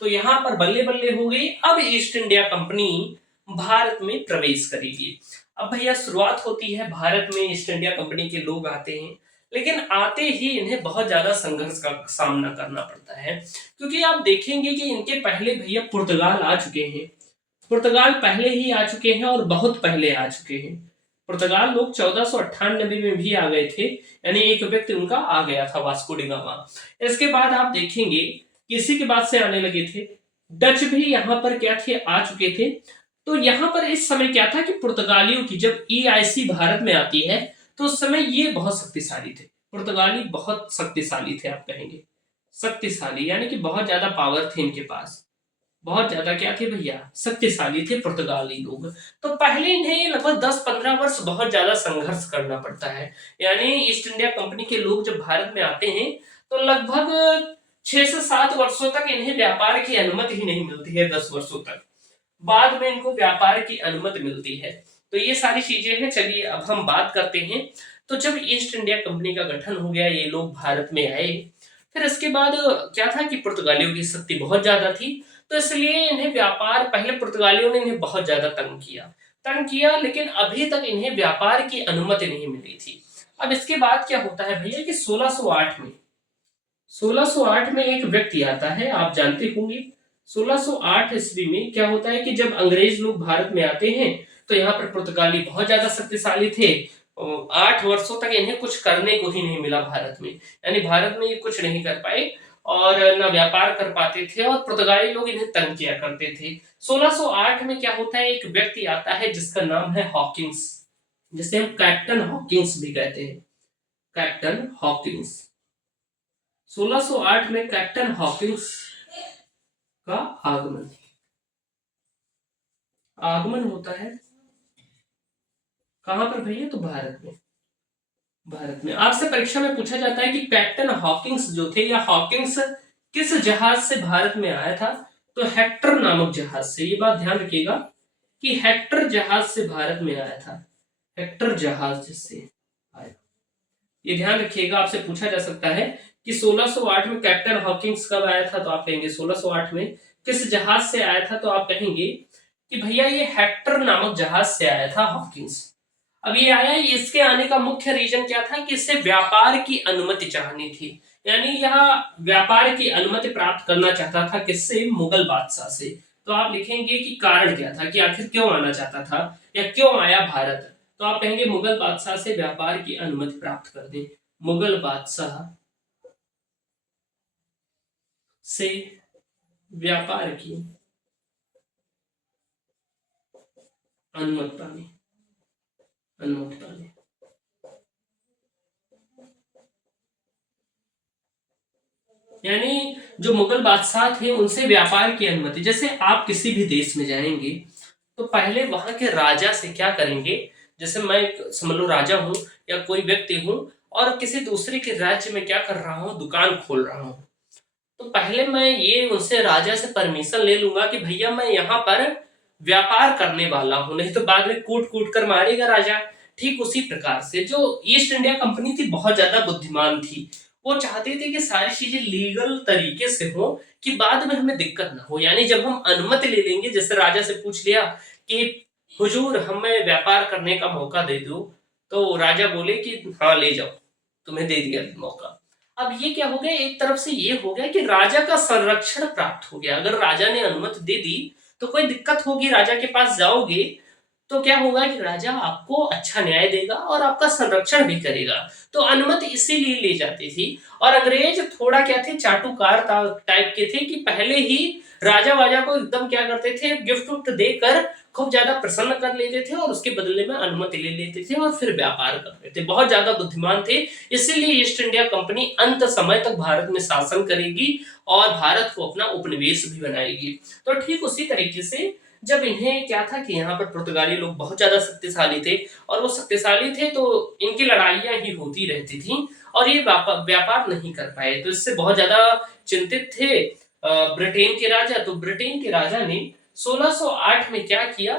तो यहाँ पर बल्ले बल्ले हो गई, अब ईस्ट इंडिया कंपनी भारत में प्रवेश करेगी। अब भैया शुरुआत होती है, भारत में ईस्ट इंडिया कंपनी के लोग आते हैं, लेकिन आते ही इन्हें बहुत ज्यादा संघर्ष का सामना करना पड़ता है, क्योंकि आप देखेंगे कि इनके पहले भैया पुर्तगाल आ चुके हैं, पुर्तगाल पहले ही आ चुके हैं और बहुत पहले आ चुके हैं। पुर्तगाल लोग 1498 में भी आ गए थे, यानी एक व्यक्ति उनका आ गया था, वास्को डी गामा। इसके बाद आप देखेंगे किसी के बाद से आने लगे थे, डच भी यहाँ पर क्या थे, आ चुके थे। तो यहाँ पर इस समय क्या था कि पुर्तगालियों की जब ईआईसी भारत में आती है तो उस समय ये बहुत शक्तिशाली थे, पुर्तगाली बहुत शक्तिशाली थे, आप कहेंगे शक्तिशाली, यानी कि बहुत ज्यादा पावर थे इनके पास, बहुत ज्यादा क्या थे भैया, शक्तिशाली थे पुर्तगाली लोग। तो पहले इन्हें लगभग 10-15 वर्ष बहुत ज्यादा संघर्ष करना पड़ता है, यानी ईस्ट इंडिया कंपनी के लोग जब भारत में आते हैं तो लगभग 6 से 7 वर्षों तक इन्हें व्यापार की अनुमति ही नहीं मिलती है, 10 वर्षों तक बाद में इनको व्यापार की अनुमति मिलती है। तो ये सारी चीजें हैं। चलिए अब हम बात करते हैं। तो जब ईस्ट इंडिया कंपनी का गठन हो गया, ये लोग भारत में आए, फिर इसके बाद क्या था कि पुर्तगालियों की शक्ति बहुत ज्यादा थी, तो इसलिए इन्हें व्यापार, पहले पुर्तगालियों ने इन्हें बहुत ज्यादा तंग किया, लेकिन अभी तक इन्हें व्यापार की अनुमति नहीं मिली थी। अब इसके बाद क्या होता है भैया कि 1608 में एक व्यक्ति आता है, आप जानते होंगे 1608 ईस्वी में क्या होता है कि जब अंग्रेज लोग भारत में आते हैं तो यहाँ पर पुर्तगाली बहुत ज्यादा शक्तिशाली थे 8 वर्षों तक इन्हें कुछ करने को ही नहीं मिला भारत में, यानी भारत में ये कुछ नहीं कर पाए और ना व्यापार कर पाते थे और पुर्तगाली लोग इन्हें तंग किया करते थे। 1608 में क्या होता है, एक व्यक्ति आता है जिसका नाम है हॉकिंस, जिसे हम कैप्टन हॉकिंस भी कहते हैं, कैप्टन हॉकिंस। 1608 में कैप्टन हॉकिंस का आगमन आगमन होता है कहां पर भैया, तो भारत में। भारत में आपसे परीक्षा में पूछा जाता है कि कैप्टन हॉकिंस जो थे या हॉकिंस किस जहाज से भारत में आया था, तो हेक्टर नामक जहाज से। ये बात ध्यान रखिएगा कि हेक्टर जहाज से भारत में आया था, हेक्टर जहाज जिससे आया, ये ध्यान रखिएगा। आपसे पूछा जा सकता है कि 1608 में कैप्टन हॉकिंस कब आया था, तो आप कहेंगे 1608 में किस जहाज से आया था, तो आप कहेंगे कि भैया ये हेक्टर नामक जहाज से आया था हॉकिंस। अब ये आया, इसके आने का मुख्य रीजन क्या था कि इससे व्यापार की अनुमति चाहनी थी, यानी यह व्यापार की अनुमति प्राप्त करना चाहता था, किससे, मुगल बादशाह से। तो आप लिखेंगे कि कारण क्या था, कि आखिर क्यों आना चाहता था या क्यों आया भारत, तो आप कहेंगे मुगल बादशाह से व्यापार की अनुमति प्राप्त कर दे, मुगल बादशाह से व्यापार की अनुमति पाने, अनुमति पाने। यानी जो मुगल बादशाह थे उनसे व्यापार की अनुमति। जैसे आप किसी भी देश में जाएंगे तो पहले वहां के राजा से क्या करेंगे, जैसे मैं समझ लो राजा हूं या कोई व्यक्ति हूं और किसी दूसरे के राज्य में क्या कर रहा हूं, दुकान खोल रहा हूं, तो पहले मैं ये उनसे राजा से परमिशन ले लूंगा कि भैया मैं यहाँ पर व्यापार करने वाला हूं, नहीं तो बाद में कूट कूट कर मारेगा राजा। ठीक उसी प्रकार से जो ईस्ट इंडिया कंपनी थी बहुत ज्यादा बुद्धिमान थी, वो चाहते थे कि सारी चीजें लीगल तरीके से हो कि बाद में हमें दिक्कत ना हो। यानी जब हम अनुमति ले लेंगे, जैसे राजा से पूछ लिया कि हुजूर हमें व्यापार करने का मौका दे दो, तो राजा बोले कि हाँ ले जाओ, तुम्हें दे दिया मौका। अब ये क्या हो गया, एक तरफ से ये हो गया कि राजा का संरक्षण प्राप्त हो गया। अगर राजा ने अनुमति दे दी तो कोई दिक्कत होगी, राजा के पास जाओगे तो क्या होगा कि राजा आपको अच्छा न्याय देगा और आपका संरक्षण भी करेगा। तो अनुमति इसीलिए ली जाती थी। और अंग्रेज थोड़ा क्या थे, चाटुकार टाइप के थे कि पहले ही राजा वाजा को एकदम क्या करते थे, गिफ्ट उफ्ट देकर खूब ज्यादा प्रसन्न कर लेते थे और उसके बदले में अनुमति ले लेते थे और फिर व्यापार करते थे। बहुत ज्यादा बुद्धिमान थे, इसीलिए ईस्ट इंडिया कंपनी अंत समय तक भारत में शासन करेगी और भारत को अपना उपनिवेश भी बनाएगी। तो ठीक उसी तरीके से जब इन्हें क्या था कि यहाँ पर पुर्तगाली लोग बहुत ज्यादा शक्तिशाली थे और वो शक्तिशाली थे तो इनकी लड़ाइयां ही होती रहती थी और ये व्यापार नहीं कर पाए, तो इससे बहुत ज्यादा चिंतित थे ब्रिटेन के राजा। तो ब्रिटेन के राजा ने 1608 में क्या किया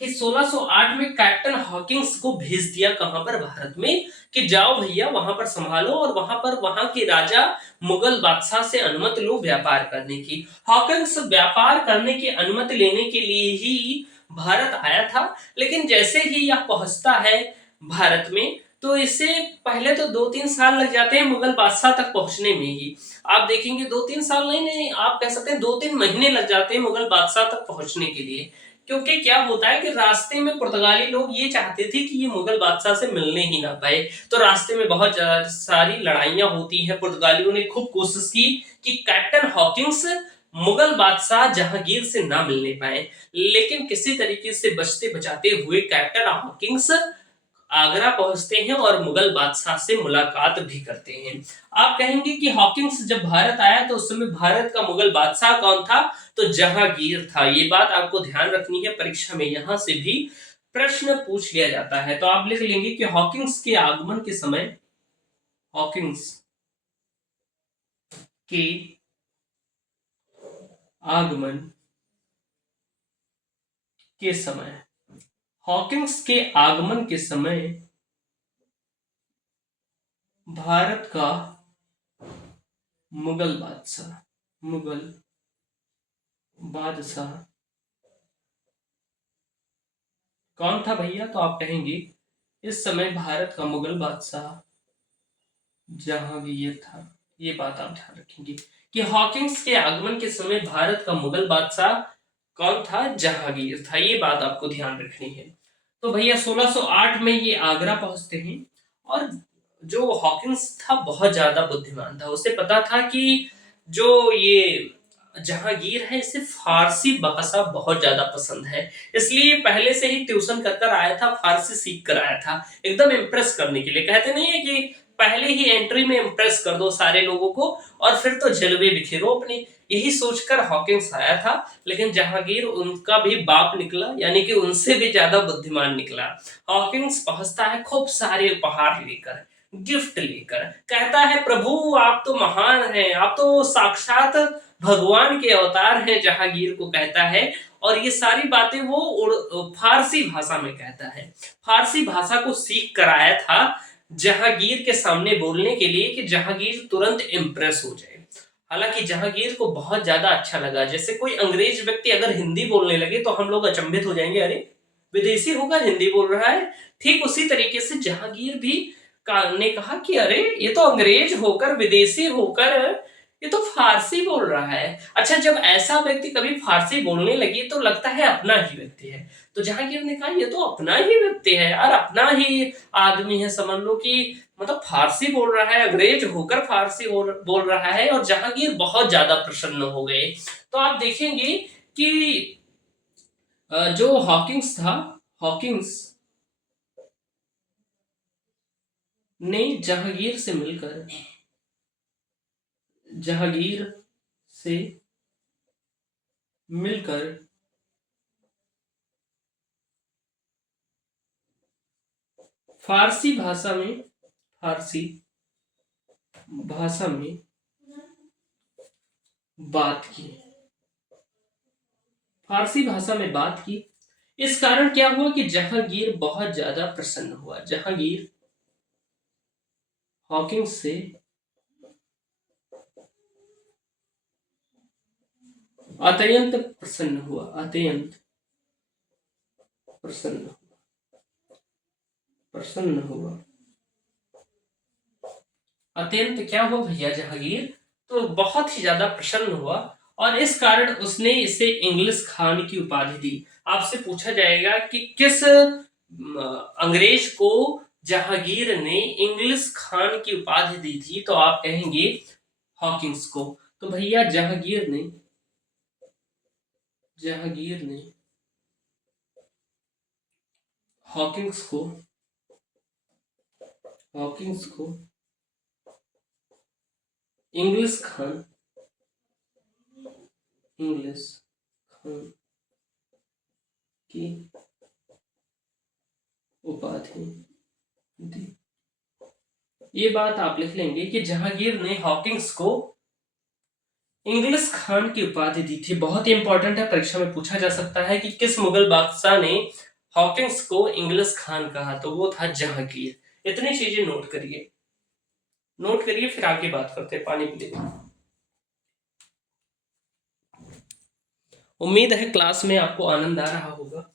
कि 1608 में कैप्टन हॉकिंस को भेज दिया कहां पर, भारत में, कि जाओ भैया वहां पर संभालो और वहां पर वहां के राजा मुगल बादशाह से अनुमति लो व्यापार करने की। हॉकिंस व्यापार करने की अनुमति लेने के लिए ही भारत आया था, लेकिन जैसे ही यह पहुंचता है भारत में तो इससे पहले तो 2-3 साल लग जाते हैं मुगल बादशाह तक पहुंचने में ही। आप देखेंगे 2-3 साल नहीं, आप कह सकते हैं 2-3 महीने लग जाते हैं मुगल बादशाह तक पहुंचने के लिए। क्योंकि क्या होता है कि रास्ते में पुर्तगाली लोग ये चाहते थे कि ये मुगल बादशाह से मिलने ही ना पाए, तो रास्ते में बहुत सारी लड़ाइयां होती हैं। पुर्तगालियों ने खूब कोशिश की कि कैप्टन हॉकिंस मुगल बादशाह जहांगीर से ना मिलने पाए, लेकिन किसी तरीके से बचते बचाते हुए कैप्टन हॉकिंस आगरा पहुंचते हैं और मुगल बादशाह से मुलाकात भी करते हैं। आप कहेंगे कि हॉकिंस जब भारत आया तो उस समय भारत का मुगल बादशाह कौन था, तो जहांगीर था। ये बात आपको ध्यान रखनी है, परीक्षा में यहां से भी प्रश्न पूछ लिया जाता है। तो आप लिख लेंगे कि हॉकिंस के आगमन के समय, हॉकिंस के आगमन के समय, हॉकिंस के आगमन के समय भारत का मुगल बादशाह कौन था भैया, तो आप कहेंगे इस समय भारत का मुगल बादशाह जहांगीर था। ये बात आप ध्यान रखेंगे कि हॉकिंस के आगमन के समय भारत का मुगल बादशाह कौन था, जहांगीर था। ये बात आपको ध्यान रखनी है। तो भैया 1608 में ये आगरा पहुंचते हैं। और जो हॉकिंस था बहुत ज्यादा बुद्धिमान था, उसे पता था कि जो ये जहांगीर है इसे फारसी भाषा बहुत ज्यादा पसंद है, इसलिए पहले से ही ट्यूशन कर कर आया था, फारसी सीख कर आया था एकदम इम्प्रेस करने के लिए। कहते नहीं है कि पहले ही एंट्री में इम्प्रेस कर दो सारे लोगों को और फिर तो जलवे बिखेरो अपने, यही सोचकर हॉकिंस आया था। लेकिन जहांगीर उनका भी बाप निकला, यानी कि उनसे भी ज्यादा बुद्धिमान निकला। हॉकिंस पहुंचता है खूब सारे उपहार लेकर, गिफ्ट लेकर, कहता है प्रभु आप तो महान हैं, आप तो साक्षात भगवान के अवतार हैं, जहांगीर को कहता है। और ये सारी बातें वो फारसी भाषा में कहता है। फारसी भाषा को सीख कर आया था जहांगीर के सामने बोलने के लिए कि जहांगीर तुरंत इम्प्रेस हो जाए। हालांकि जहांगीर को बहुत ज्यादा अच्छा लगा। जैसे कोई अंग्रेज व्यक्ति अगर हिंदी बोलने लगे तो हम लोग अचंभित हो जाएंगे, अरे विदेशी होकर हिंदी बोल रहा है। ठीक उसी तरीके से जहांगीर भी ने कहा कि अरे ये तो अंग्रेज होकर, विदेशी होकर ये तो फारसी बोल रहा है। अच्छा, जब ऐसा व्यक्ति कभी फारसी बोलने लगे तो लगता है अपना ही व्यक्ति है। तो जहांगीर ने कहा ये तो अपना ही व्यक्ति है और अपना ही आदमी है, समझ लो कि मतलब फारसी बोल रहा है, अंग्रेज होकर फारसी बोल रहा है। और जहांगीर बहुत ज्यादा प्रसन्न हो गए। तो आप देखेंगे कि जो हॉकिंस था, हॉकिंस ने जहांगीर से मिलकर, जहांगीर से मिलकर फारसी भाषा में, फारसी भाषा में बात की, फारसी भाषा में बात की। इस कारण क्या हुआ कि जहांगीर बहुत ज्यादा प्रसन्न हुआ। जहांगीर हॉकिंस से अत्यंत प्रसन्न हुआ, अत्यंत प्रसन्न, प्रसन्न हुआ। अत्यंत क्या हुआ भैया, जहांगीर तो बहुत ही ज्यादा प्रसन्न हुआ। और इस कारण उसने इसे इंग्लिश खान की उपाधि दी। आपसे पूछा जाएगा कि किस अंग्रेज को जहांगीर ने इंग्लिश खान की उपाधि दी थी, तो आप कहेंगे हॉकिंस को। तो भैया जहांगीर ने, जहांगीर ने हॉकिंस को, हॉकिंस को इंग्लिश खान, इंग्लिश खान की उपाधि दी। ये बात आप लिख लेंगे कि जहांगीर ने हॉकिंस को इंग्लिश खान की उपाधि दी थी। बहुत ही इंपॉर्टेंट है, परीक्षा में पूछा जा सकता है कि किस मुगल बादशाह ने हॉकिंस को इंग्लिश खान कहा, तो वो था जहांगीर। इतनी चीजें नोट करिए, नोट करिए, फिर आगे बात करते हैं। पानी पी लेते। उम्मीद है क्लास में आपको आनंद आ रहा होगा।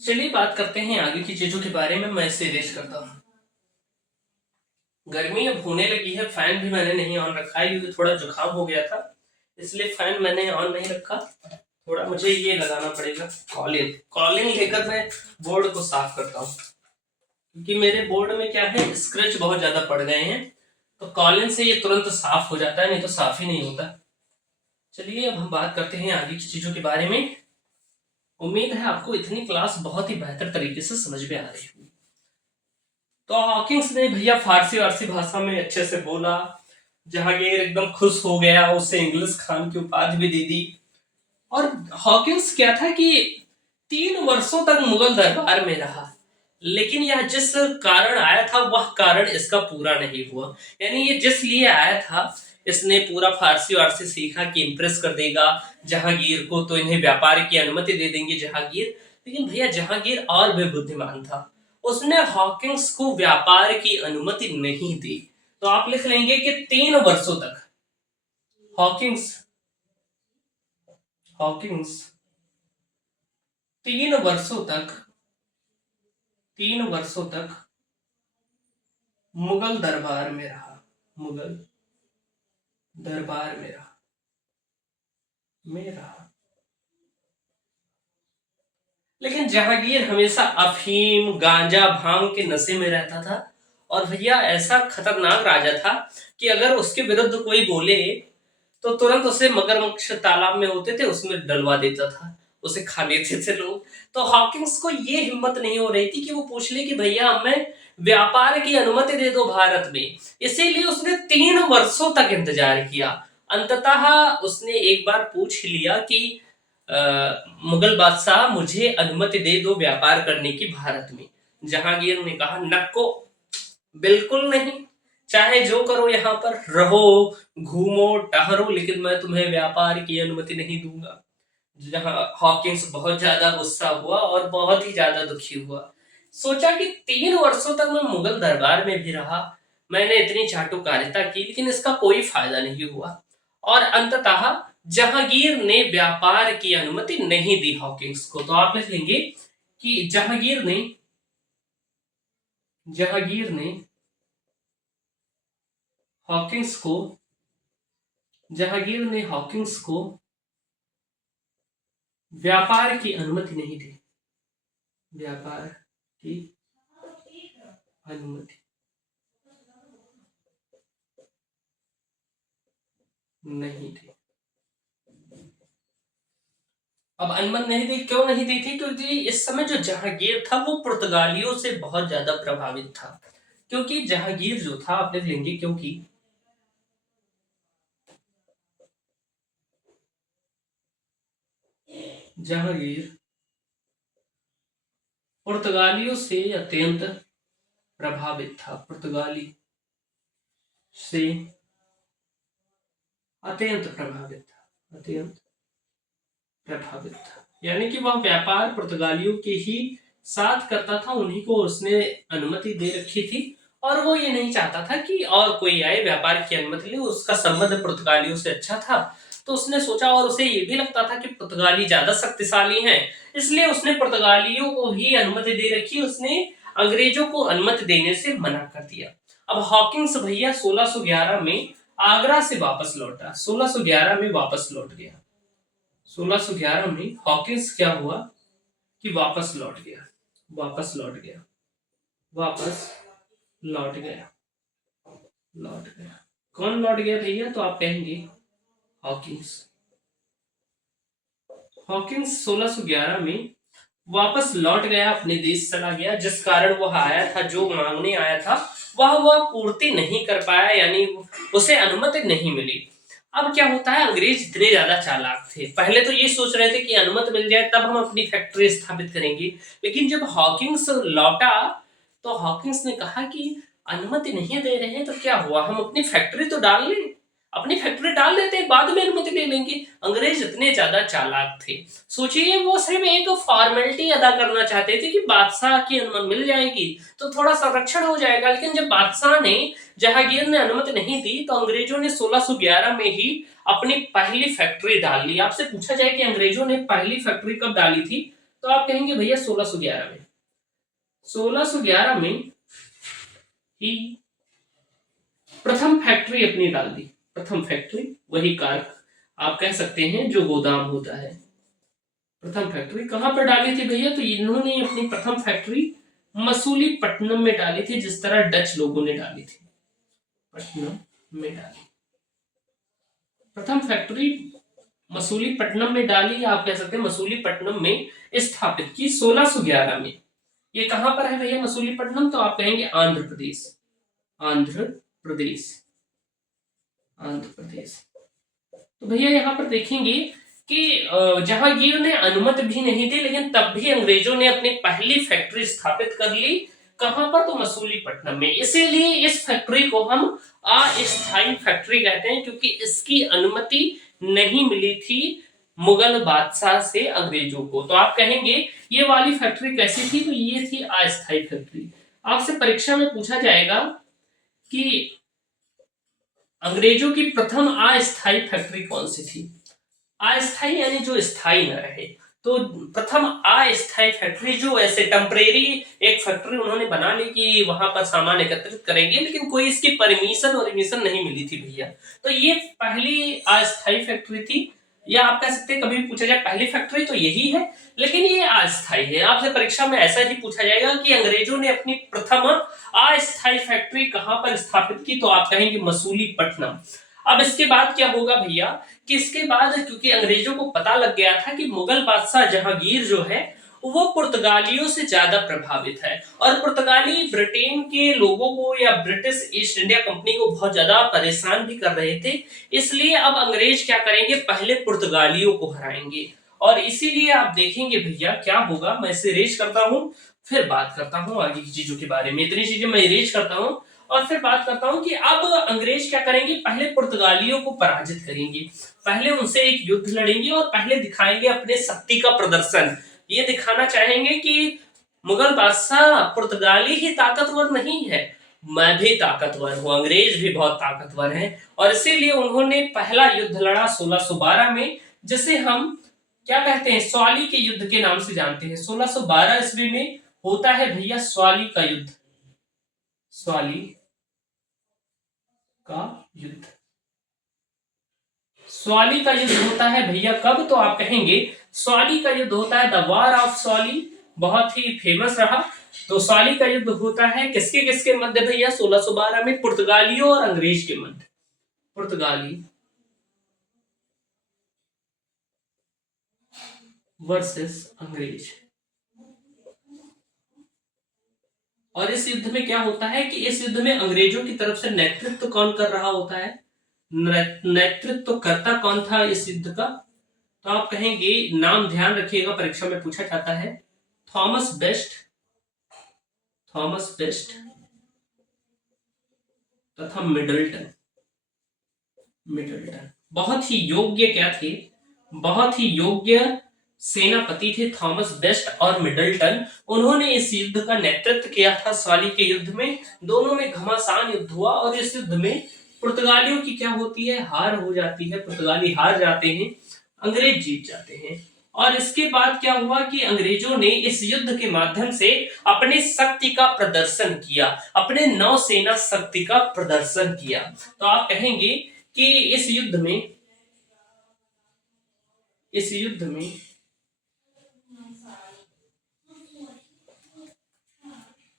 चलिए बात करते हैं आगे की चीजों के बारे में। मैं इसे इरेज करता हूँ। गर्मी अब होने लगी है, फैन भी मैंने नहीं ऑन रखा है क्योंकि थोड़ा जुकाम हो गया था, इसलिए फैन मैंने ऑन नहीं रखा। थोड़ा मुझे ये लगाना पड़ेगा कॉलिन, कॉलिन लेकर मैं बोर्ड को साफ करता हूँ, क्योंकि मेरे बोर्ड में क्या है, स्क्रैच बहुत ज्यादा पड़ गए हैं। तो कॉलिन से ये तुरंत साफ हो जाता है, नहीं तो साफ ही नहीं होता। चलिए अब हम बात करते हैं आगे की चीजों के बारे में। उम्मीद है आपको इतनी क्लास बहुत ही बेहतर तरीके से समझ में आ रही होगी। तो हॉकिंस ने भैया फारसी वारसी भाषा में अच्छे से बोला। जहांगीर एकदम खुश हो गया, उसे इंग्लिश खान की उपाधि भी दे दी। और हॉकिंस क्या था कि 3 वर्षों तक मुगल दरबार में रहा, लेकिन यह जिस कारण आया था वह कारण इसका पूरा नहीं हुआ। यानी ये जिस लिए आया था, इसने पूरा फारसी वारसी सीखा कि इंप्रेस कर देगा जहांगीर को, तो इन्हें व्यापार की अनुमति दे देंगे जहांगीर। लेकिन भैया जहांगीर और भी बुद्धिमान था, उसने हॉकिंस को व्यापार की अनुमति नहीं दी। तो आप लिख लेंगे कि 3 वर्षों तक हॉकिंस, हॉकिंस 3 वर्षों तक, 3 वर्षों तक मुगल दरबार में रहा, मुगल दरबार में रहा। में रहा। लेकिन जहांगीर हमेशा अफीम गांजा भांग के नशे में रहता था, और भैया ऐसा खतरनाक राजा था कि अगर उसके विरुद्ध कोई बोले तो तुरंत उसे मगरमच्छ तालाब में होते थे उसमें डलवा देता था, उसे खा लेते थे लोग। तो हॉकिंस को ये हिम्मत नहीं हो रही थी कि वो पूछ ले कि भैया हमें व्यापार की अनुमति दे दो भारत में। इसीलिए उसने 3 वर्षों तक इंतजार किया। अंततः उसने एक बार पूछ लिया कि मुगल बादशाह मुझे अनुमति दे दो व्यापार करने की भारत में। जहांगीर ने कहा नको, बिल्कुल नहीं, चाहे जो करो यहाँ पर रहो, घूमो टहरो, लेकिन मैं तुम्हें व्यापार की अनुमति नहीं दूंगा। जहां हॉकिंस बहुत ज्यादा गुस्सा हुआ और बहुत ही ज्यादा दुखी हुआ। सोचा कि 3 वर्षों तक मैं मुगल दरबार में भी रहा, मैंने इतनी चाटुकारिता की, लेकिन इसका कोई फायदा नहीं हुआ। और अंततः जहांगीर ने व्यापार की अनुमति नहीं दी हॉकिंस को। तो आप लिख लेंगे कि जहांगीर ने हॉकिंस को जहांगीर ने हॉकिंस को व्यापार की अनुमति नहीं दी। व्यापार की अनुमति नहीं दी। अब अनुमति नहीं दी, क्यों नहीं दी थी? क्योंकि इस समय जो जहांगीर था वो पुर्तगालियों से बहुत ज्यादा प्रभावित था। क्योंकि जहांगीर जो था, आप लिख लेंगे, क्योंकि जहांगीर पुर्तगालियों से अत्यंत प्रभावित था। पुर्तगाली से अत्यंत प्रभावित था। यानी कि वह व्यापार पुर्तगालियों के ही साथ करता था, उन्हीं को उसने अनुमति दे रखी थी, और वो ये नहीं चाहता था कि और कोई आए व्यापार की अनुमति ले। उसका संबंध पुर्तगालियों से अच्छा था, तो उसने सोचा, और उसे ये भी लगता था कि पुर्तगाली ज्यादा शक्तिशाली हैं, इसलिए उसने पुर्तगालियों को ही अनुमति दे रखी, उसने अंग्रेजों को अनुमति देने से मना कर दिया। अब हॉकिंस भैया 1611 में आगरा से वापस लौटा, 1611 में वापस लौट गया। 1611 में हॉकिंस क्या हुआ कि वापस लौट गया। वापस लौट गया। कौन लौट गया भैया? तो आप कहेंगे हॉकिंस। 1611 में वापस लौट गया, अपने देश चला गया। जिस कारण वह आया था, जो मांगने आया था, वह पूर्ति नहीं कर पाया, यानी उसे अनुमति नहीं मिली। अब क्या होता है, अंग्रेज इतने ज्यादा चालाक थे, पहले तो ये सोच रहे थे कि अनुमति मिल जाए तब हम अपनी फैक्ट्री स्थापित करेंगे। लेकिन जब हॉकिंस लौटा तो हॉकिंस ने कहा कि अनुमति नहीं दे रहे हैं तो क्या हुआ, हम अपनी फैक्ट्री तो डाल लें, अपनी फैक्ट्री डाल लेते हैं, बाद में अनुमति ले लेंगे। अंग्रेज इतने ज्यादा चालाक थे, सोचिए वो सिर्फ एक फॉर्मेलिटी अदा करना चाहते थे कि बादशाह की अनुमति मिल जाएगी तो थोड़ा संरक्षण हो जाएगा। लेकिन जब बादशाह ने, जहांगीर ने अनुमति नहीं दी, तो अंग्रेजों ने 1611 में ही अपनी पहली फैक्ट्री डाल ली। आपसे पूछा जाए कि अंग्रेजों ने पहली फैक्ट्री कब डाली थी, तो आप कहेंगे भैया 1611 में। 1611 में ही प्रथम फैक्ट्री अपनी डाल दी। प्रथम फैक्ट्री, वही कार आप कह सकते हैं जो गोदाम होता है। प्रथम फैक्ट्री कहां पर डाली थी भैया? तो इन्होंने अपनी प्रथम फैक्ट्री मसूलीपट्टनम में डाली थी, जिस तरह डच लोगों ने डाली थी। पट्टनम में डाली प्रथम फैक्ट्री, मसूलीपट्टनम में डाली, आप कह सकते हैं मसूलीपट्टनम में स्थापित की 1611 में। ये कहां पर है भैया मसूलीपट्टनम? तो आप कहेंगे आंध्र प्रदेश। आंध्र प्रदेश। तो भैया यहाँ पर देखेंगे कि जहांगीर ने अनुमति भी नहीं दी, लेकिन तब भी अंग्रेजों ने अपनी पहली फैक्ट्री स्थापित कर ली। कहां पर? तो मसूलीपट्टनम में। इसीलिए इस फैक्ट्री को हम अस्थायी फैक्ट्री कहते हैं, क्योंकि इसकी अनुमति नहीं मिली थी मुगल बादशाह से अंग्रेजों को। तो आप कहेंगे ये वाली फैक्ट्री कैसी थी? तो ये थी अस्थायी फैक्ट्री। आपसे परीक्षा में पूछा जाएगा कि अंग्रेजों की प्रथम अस्थायी फैक्ट्री कौन सी थी? अस्थायी यानी जो स्थायी न रहे। तो प्रथम अस्थायी फैक्ट्री, जो ऐसे टेम्परेरी एक फैक्ट्री उन्होंने बना ली कि वहां पर सामान एकत्रित करेंगे, लेकिन कोई इसकी परमिशन और एडमिशन नहीं मिली थी भैया। तो ये पहली अस्थायी फैक्ट्री थी, या आप कह सकते हैं कभी भी पूछा जाए पहली फैक्ट्री तो यही है, लेकिन ये अस्थायी है। आपसे परीक्षा में ऐसा ही पूछा जाएगा कि अंग्रेजों ने अपनी प्रथम अस्थायी फैक्ट्री कहां पर स्थापित की, तो आप कहेंगे मसूलीपट्टनम। अब इसके बाद क्या होगा भैया कि इसके बाद क्योंकि अंग्रेजों को पता लग गया था कि मुगल बादशाह जहांगीर जो है वो पुर्तगालियों से ज्यादा प्रभावित है, और पुर्तगाली ब्रिटेन के लोगों को या ब्रिटिश ईस्ट इंडिया कंपनी को बहुत ज्यादा परेशान भी कर रहे थे। इसलिए अब अंग्रेज क्या करेंगे, पहले पुर्तगालियों को हराएंगे। और इसीलिए आप देखेंगे भैया क्या होगा, मैं इसे रेज करता हूं, फिर बात करता हूं आगे की चीजों के बारे में। इतनी चीजें मैं रेज करता हूं और फिर बात करता हूं कि अब अंग्रेज क्या करेंगे, पहले पुर्तगालियों को पराजित करेंगे, पहले उनसे एक युद्ध लड़ेंगे और पहले दिखाएंगे अपने शक्ति का प्रदर्शन। ये दिखाना चाहेंगे कि मुगल बादशाह पुर्तगाली ही ताकतवर नहीं है, मैं भी ताकतवर हूं, अंग्रेज भी बहुत ताकतवर हैं। और इसीलिए उन्होंने पहला युद्ध लड़ा 1612 में, जिसे हम क्या कहते हैं, स्वाली के युद्ध के नाम से जानते हैं। 1612 ईस्वी में होता है भैया स्वाली का युद्ध, स्वाली का युद्ध। स्वाली का युद्ध होता है भैया कब, तो आप कहेंगे स्वाली का युद्ध होता है द वार ऑफ स्वाली, बहुत ही फेमस रहा। तो स्वाली का युद्ध होता है किसके किसके मध्य भैया, 1612 में पुर्तगालियों और अंग्रेज के मध्य, पुर्तगाली वर्सेस अंग्रेज। और इस युद्ध में क्या होता है कि इस युद्ध में अंग्रेजों की तरफ से नेतृत्व कौन कर रहा होता है, नेतृत्व करता कौन था इस युद्ध का, तो आप कहेंगे, नाम ध्यान रखिएगा परीक्षा में पूछा जाता है, थॉमस बेस्ट, थॉमस बेस्ट तथा मिडल्टन। मिडल्टन बहुत ही योग्य क्या थे, बहुत ही योग्य सेनापति थे थॉमस बेस्ट और मिडल्टन। उन्होंने इस युद्ध का नेतृत्व किया था स्वाली के युद्ध में। दोनों में घमासान युद्ध हुआ और इस युद्ध में पुर्तगालियों की क्या होती है, हार हो जाती है, पुर्तगाली हार जाते हैं, अंग्रेज जीत जाते हैं। और इसके बाद क्या हुआ कि अंग्रेजों ने इस युद्ध के माध्यम से अपने शक्ति का प्रदर्शन किया, अपने नौसेना शक्ति का प्रदर्शन किया। तो आप कहेंगे कि इस युद्ध में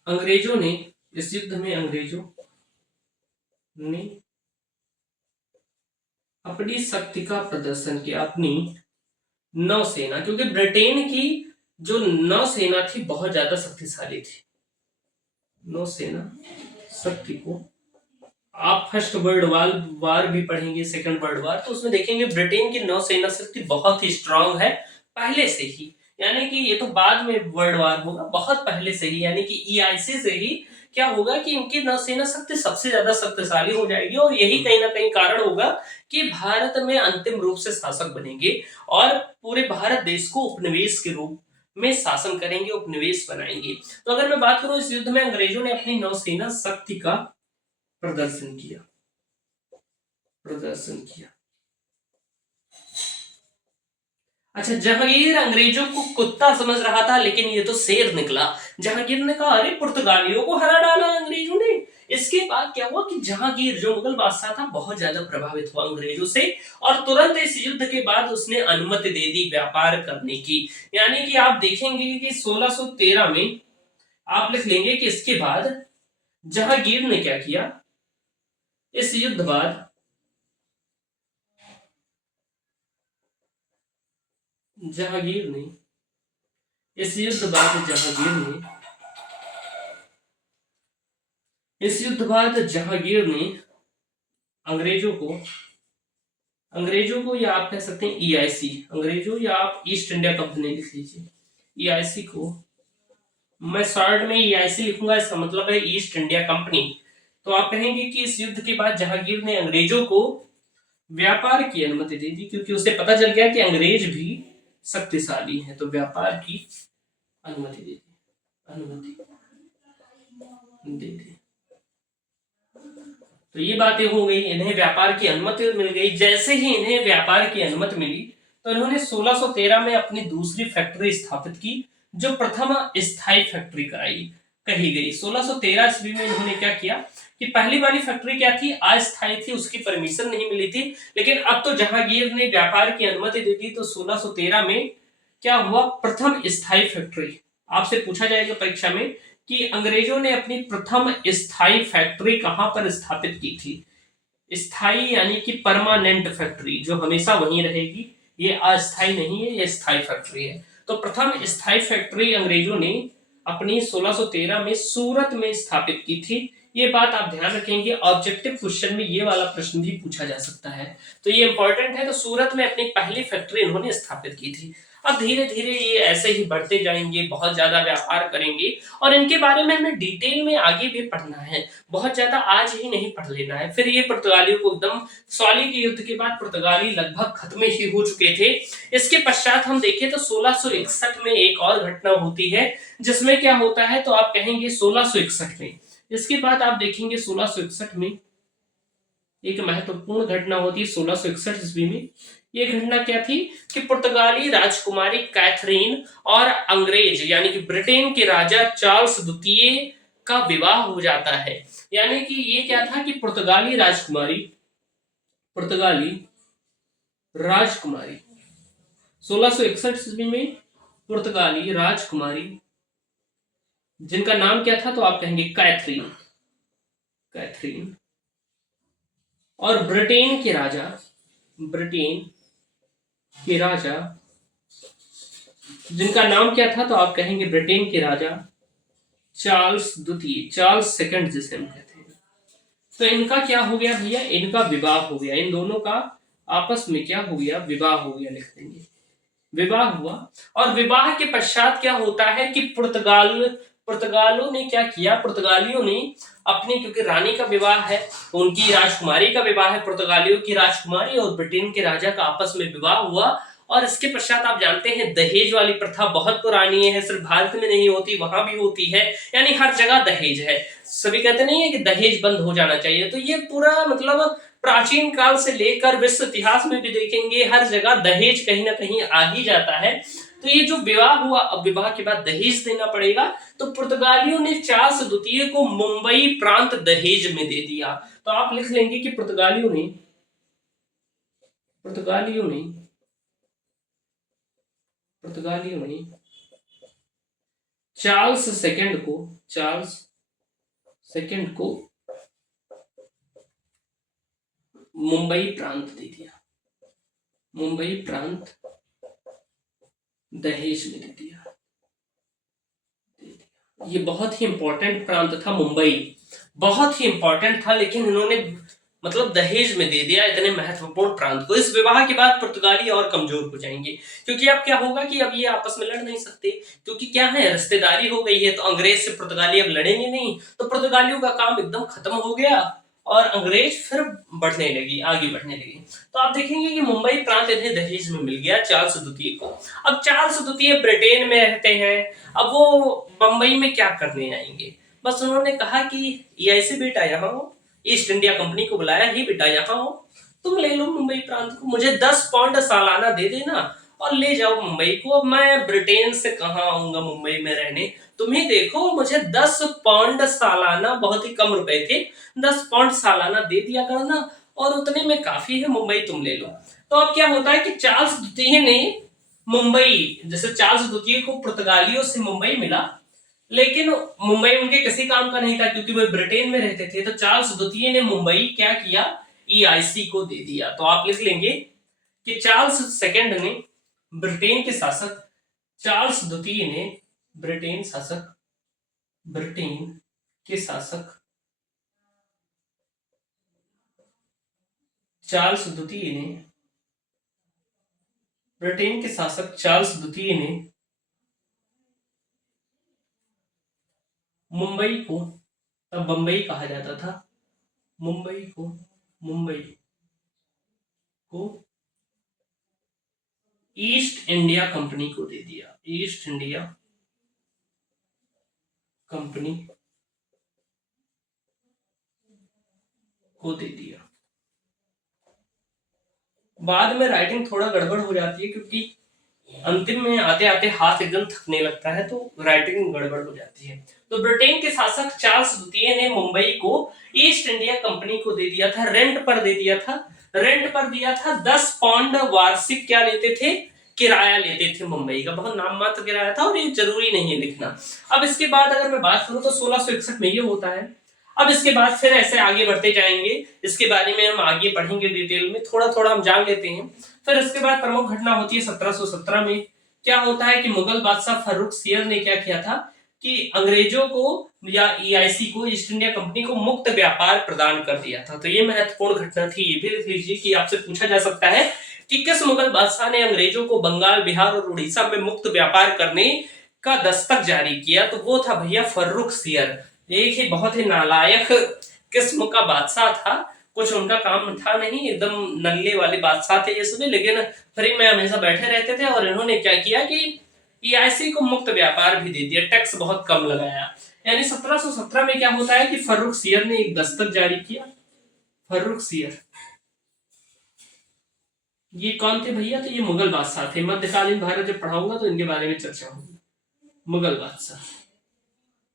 अंग्रेजों ने अपनी शक्ति का प्रदर्शन किया, अपनी नौसेना, क्योंकि ब्रिटेन की जो नौसेना थी बहुत ज्यादा शक्तिशाली थी। नौसेना शक्ति को आप फर्स्ट वर्ल्ड वार भी पढ़ेंगे, सेकंड वर्ल्ड वार, तो उसमें देखेंगे ब्रिटेन की नौसेना शक्ति बहुत ही स्ट्रांग है पहले से ही, यानी कि ये तो बाद में वर्ल्ड वार होगा, बहुत पहले से ही, यानी कि ईआईसी से ही क्या होगा कि इनकी नौसेना शक्ति सबसे ज्यादा शक्तिशाली हो जाएगी। और यही कहीं ना कहीं कारण होगा कि भारत में अंतिम रूप से शासक बनेंगे और पूरे भारत देश को उपनिवेश के रूप में शासन करेंगे, उपनिवेश बनाएंगे। तो अगर मैं बात करूं, इस युद्ध में अंग्रेजों ने अपनी नौसेना शक्ति का प्रदर्शन किया। अच्छा, जहांगीर अंग्रेजों को कुत्ता समझ रहा था, लेकिन ये तो शेर निकला। जहांगीर ने कहा, अरे पुर्तगालियों को हरा डाला अंग्रेजों ने। इसके बाद क्या हुआ कि जहांगीर जो मुगल बादशाह था बहुत ज्यादा प्रभावित हुआ अंग्रेजों से, और तुरंत इस युद्ध के बाद उसने अनुमति दे दी व्यापार करने की। यानी कि आप देखेंगे कि 1613 में आप लिख लेंगे कि इसके बाद जहांगीर ने क्या किया, इस युद्ध बाद जहांगीर ने इस युद्ध बाद जहांगीर ने अंग्रेजों को या आप कह सकते हैं ईआईसी, अंग्रेजों या आप ईस्ट इंडिया कंपनी लिख लीजिए, ईआईसी को मैं शॉर्ट में ईआईसी लिखूंगा, इसका मतलब है ईस्ट इंडिया कंपनी। तो आप कहेंगे कि इस युद्ध के बाद जहांगीर ने अंग्रेजों को व्यापार की अनुमति दे दी, क्योंकि उसे पता चल गया कि अंग्रेज भी शक्तिशाली है, तो व्यापार की अनुमति दे दी। तो ये बातें हो गई, इन्हें व्यापार की अनुमति मिल गई। जैसे ही इन्हें व्यापार की अनुमति मिली तो इन्होंने 1613 में अपनी दूसरी फैक्ट्री स्थापित की, जो प्रथम स्थायी फैक्ट्री कही गई। 1613 ईस्वी में इन्होंने क्या किया कि पहली वाली फैक्ट्री क्या थी, अस्थायी थी, उसकी परमिशन नहीं मिली थी। लेकिन अब तो जहांगीर ने व्यापार की अनुमति दे दी, तो 1613 में क्या हुआ, प्रथम स्थायी फैक्ट्री। आपसे पूछा जाएगा परीक्षा में कि अंग्रेजों ने अपनी प्रथम स्थायी फैक्ट्री कहां पर स्थापित की थी। स्थायी यानी कि परमानेंट फैक्ट्री, जो हमेशा वहीं रहेगी, ये अस्थायी नहीं है, ये स्थायी फैक्ट्री है। तो प्रथम स्थायी फैक्ट्री अंग्रेजों ने अपनी 1613 में सूरत में स्थापित की थी। ये बात आप ध्यान रखेंगे, ऑब्जेक्टिव क्वेश्चन में ये वाला प्रश्न भी पूछा जा सकता है, तो ये इंपॉर्टेंट है। तो सूरत में अपनी पहली फैक्ट्री इन्होंने स्थापित की थी। अब धीरे धीरे ये ऐसे ही बढ़ते जाएंगे, बहुत ज्यादा व्यापार करेंगे, और इनके बारे में हमें डिटेल में आगे भी पढ़ना है, बहुत ज्यादा आज ही नहीं पढ़ लेना है। फिर ये पुर्तगालियों को एकदम, सॉली के युद्ध के बाद पुर्तगाली लगभग खत्म ही हो चुके थे। इसके पश्चात हम देखें तो 1661 में एक और घटना होती है, जिसमें क्या होता है, तो आप कहेंगे 1661 में। इसके बाद आप देखेंगे 1661 में एक महत्वपूर्ण घटना होती है 1661 ईस्वी में। ये घटना क्या थी कि पुर्तगाली राजकुमारी कैथरीन और अंग्रेज यानी कि ब्रिटेन के राजा चार्ल्स द्वितीय का विवाह हो जाता है। यानी कि ये क्या था कि पुर्तगाली राजकुमारी 1661 ईस्वी में पुर्तगाली राजकुमारी, जिनका नाम क्या था, तो आप कहेंगे कैथरीन, और ब्रिटेन के राजा जिनका नाम क्या था, तो आप कहेंगे ब्रिटेन के राजा चार्ल्स द्वितीय, चार्ल्स सेकंड जिसे हम कहते हैं। तो इनका क्या हो गया भैया, इनका विवाह हो गया, इन दोनों का आपस में क्या हो गया, विवाह हो गया, लिख देंगे विवाह हुआ। और विवाह के पश्चात क्या होता है कि पुर्तगालियों ने क्या किया, पुर्तगालियों ने अपनी, क्योंकि रानी का विवाह है, उनकी राजकुमारी का विवाह है, पुर्तगालियों की राजकुमारी और ब्रिटेन के राजा का आपस में विवाह हुआ। और इसके पश्चात आप जानते हैं दहेज वाली प्रथा बहुत पुरानी है, सिर्फ भारत में नहीं होती, वहां भी होती है, यानी हर जगह दहेज है। सभी कहते नहीं है कि दहेज बंद हो जाना चाहिए, तो ये पूरा मतलब प्राचीन काल से लेकर विश्व इतिहास में भी देखेंगे, हर जगह दहेज कहीं ना कहीं आ ही जाता है। तो ये जो विवाह हुआ, अब विवाह के बाद दहेज देना पड़ेगा, तो पुर्तगालियों ने चार्ल्स द्वितीय को मुंबई प्रांत दहेज में दे दिया। तो आप लिख लेंगे कि पुर्तगालियों ने चार्ल्स सेकंड को मुंबई प्रांत दे दिया, मुंबई प्रांत दहेज में दे दिया। ये बहुत ही इंपॉर्टेंट प्रांत था मुंबई, बहुत ही इंपॉर्टेंट था, लेकिन इन्होंने मतलब दहेज में दे दिया इतने महत्वपूर्ण प्रांत को। इस विवाह के बाद पुर्तगाली और कमजोर हो जाएंगे, क्योंकि अब क्या होगा कि अब ये आपस में लड़ नहीं सकते, क्योंकि क्या है, रिश्तेदारी हो गई है, तो अंग्रेज से पुर्तगाली अब लड़ेंगे नहीं, तो पुर्तगालियों का काम एकदम खत्म हो गया और अंग्रेज फिर आगे बढ़ने लगी। तो आप देखेंगे कि मुंबई प्रांत इन्हें दहेज में मिल गया चार्ल्स द्वितीय को। अब चार्ल्स द्वितीय ब्रिटेन में रहते हैं, अब वो बंबई में क्या करने आएंगे, बस उन्होंने कहा कि ये ऐसे बेटा यहाँ हो, ईस्ट इंडिया कंपनी को बुलाया, ही बेटा यहाँ हो, तुम ले लो मुंबई प्रांत को, मुझे 10 पाउंड सालाना दे देना और ले जाओ मुंबई को। अब मैं ब्रिटेन से कहाँ आऊंगा मुंबई में रहने, तुम ही देखो, मुझे 10 पाउंड सालाना, बहुत ही कम रुपए थे, 10 पाउंड सालाना दे दिया करना और उतने में काफी है, मुंबई तुम ले लो। तो अब क्या होता है कि चार्ल्स द्वितीय ने मुंबई, जैसे चार्ल्स द्वितीय को पुर्तगालियों से मुंबई मिला, लेकिन मुंबई उनके किसी काम का नहीं था, क्योंकि वे ब्रिटेन में रहते थे। तो चार्ल्स द्वितीय ने मुंबई क्या किया, ईआईसी को दे दिया। तो आप लिख लेंगे कि चार्ल्स सेकंड ने, ब्रिटेन के शासक चार्ल्स द्वितीय ने, ब्रिटेन के शासक चार्ल्स द्वितीय ने, ब्रिटेन के शासक चार्ल्स द्वितीय ने मुंबई को, तब बंबई कहा जाता था, मुंबई को ईस्ट इंडिया कंपनी को दे दिया, ईस्ट इंडिया कंपनी को दे दिया। बाद में राइटिंग थोड़ा गड़बड़ हो जाती है, क्योंकि अंतिम में आते आते हाथ एकदम थकने लगता है, तो राइटिंग गड़बड़ हो जाती है। तो ब्रिटेन के शासक चार्ल्स द्वितीय ने मुंबई को ईस्ट इंडिया कंपनी को दे दिया था, रेंट पर दे दिया था। रेंट पर दिया था, 10 पाउंड वार्षिक क्या लेते थे, किराया लेते थे मुंबई का। बहुत नाम मात्र किराया था और ये जरूरी नहीं है लिखना। अब इसके बाद अगर मैं बात करूं तो 1661 में ये होता है। अब इसके बाद फिर ऐसे आगे बढ़ते जाएंगे, इसके बारे में हम आगे पढ़ेंगे डिटेल में, थोड़ा थोड़ा हम जान लेते हैं। फिर इसके बाद प्रमुख घटना होती है 1717 में। क्या होता है कि मुगल बादशाह फर्रुख सियर ने क्या किया था कि अंग्रेजों को या ईआईसी को, ईस्ट इंडिया कंपनी को मुक्त व्यापार प्रदान कर दिया था। तो ये महत्वपूर्ण घटना थी। ये भी लिख लीजिए कि आपसे पूछा जा सकता है कि किस मुगल बादशाह ने अंग्रेजों को बंगाल, बिहार और उड़ीसा में मुक्त व्यापार करने का दस्तक जारी किया। तो वो था भैया फर्रुख सियर। एक ही बहुत ही नालायक किस्म का बादशाह था, कुछ उनका काम था नहीं, एकदम नल्ले वाले बादशाह थे ये सभी, लेकिन फ्री में हमेशा बैठे रहते थे। और इन्होंने क्या किया कि ईआईसी को मुक्त व्यापार भी दे दिया, टैक्स बहुत कम लगाया। यानी 1717 में क्या होता है कि फर्रुख सियर ने एक दस्तक जारी किया। फर्रुख सियर ये कौन थे भैया, तो ये मुगल बादशाह थे। मध्यकालीन भारत जब पढ़ाऊंगा तो इनके बारे में चर्चा होगी। मुगल बादशाह,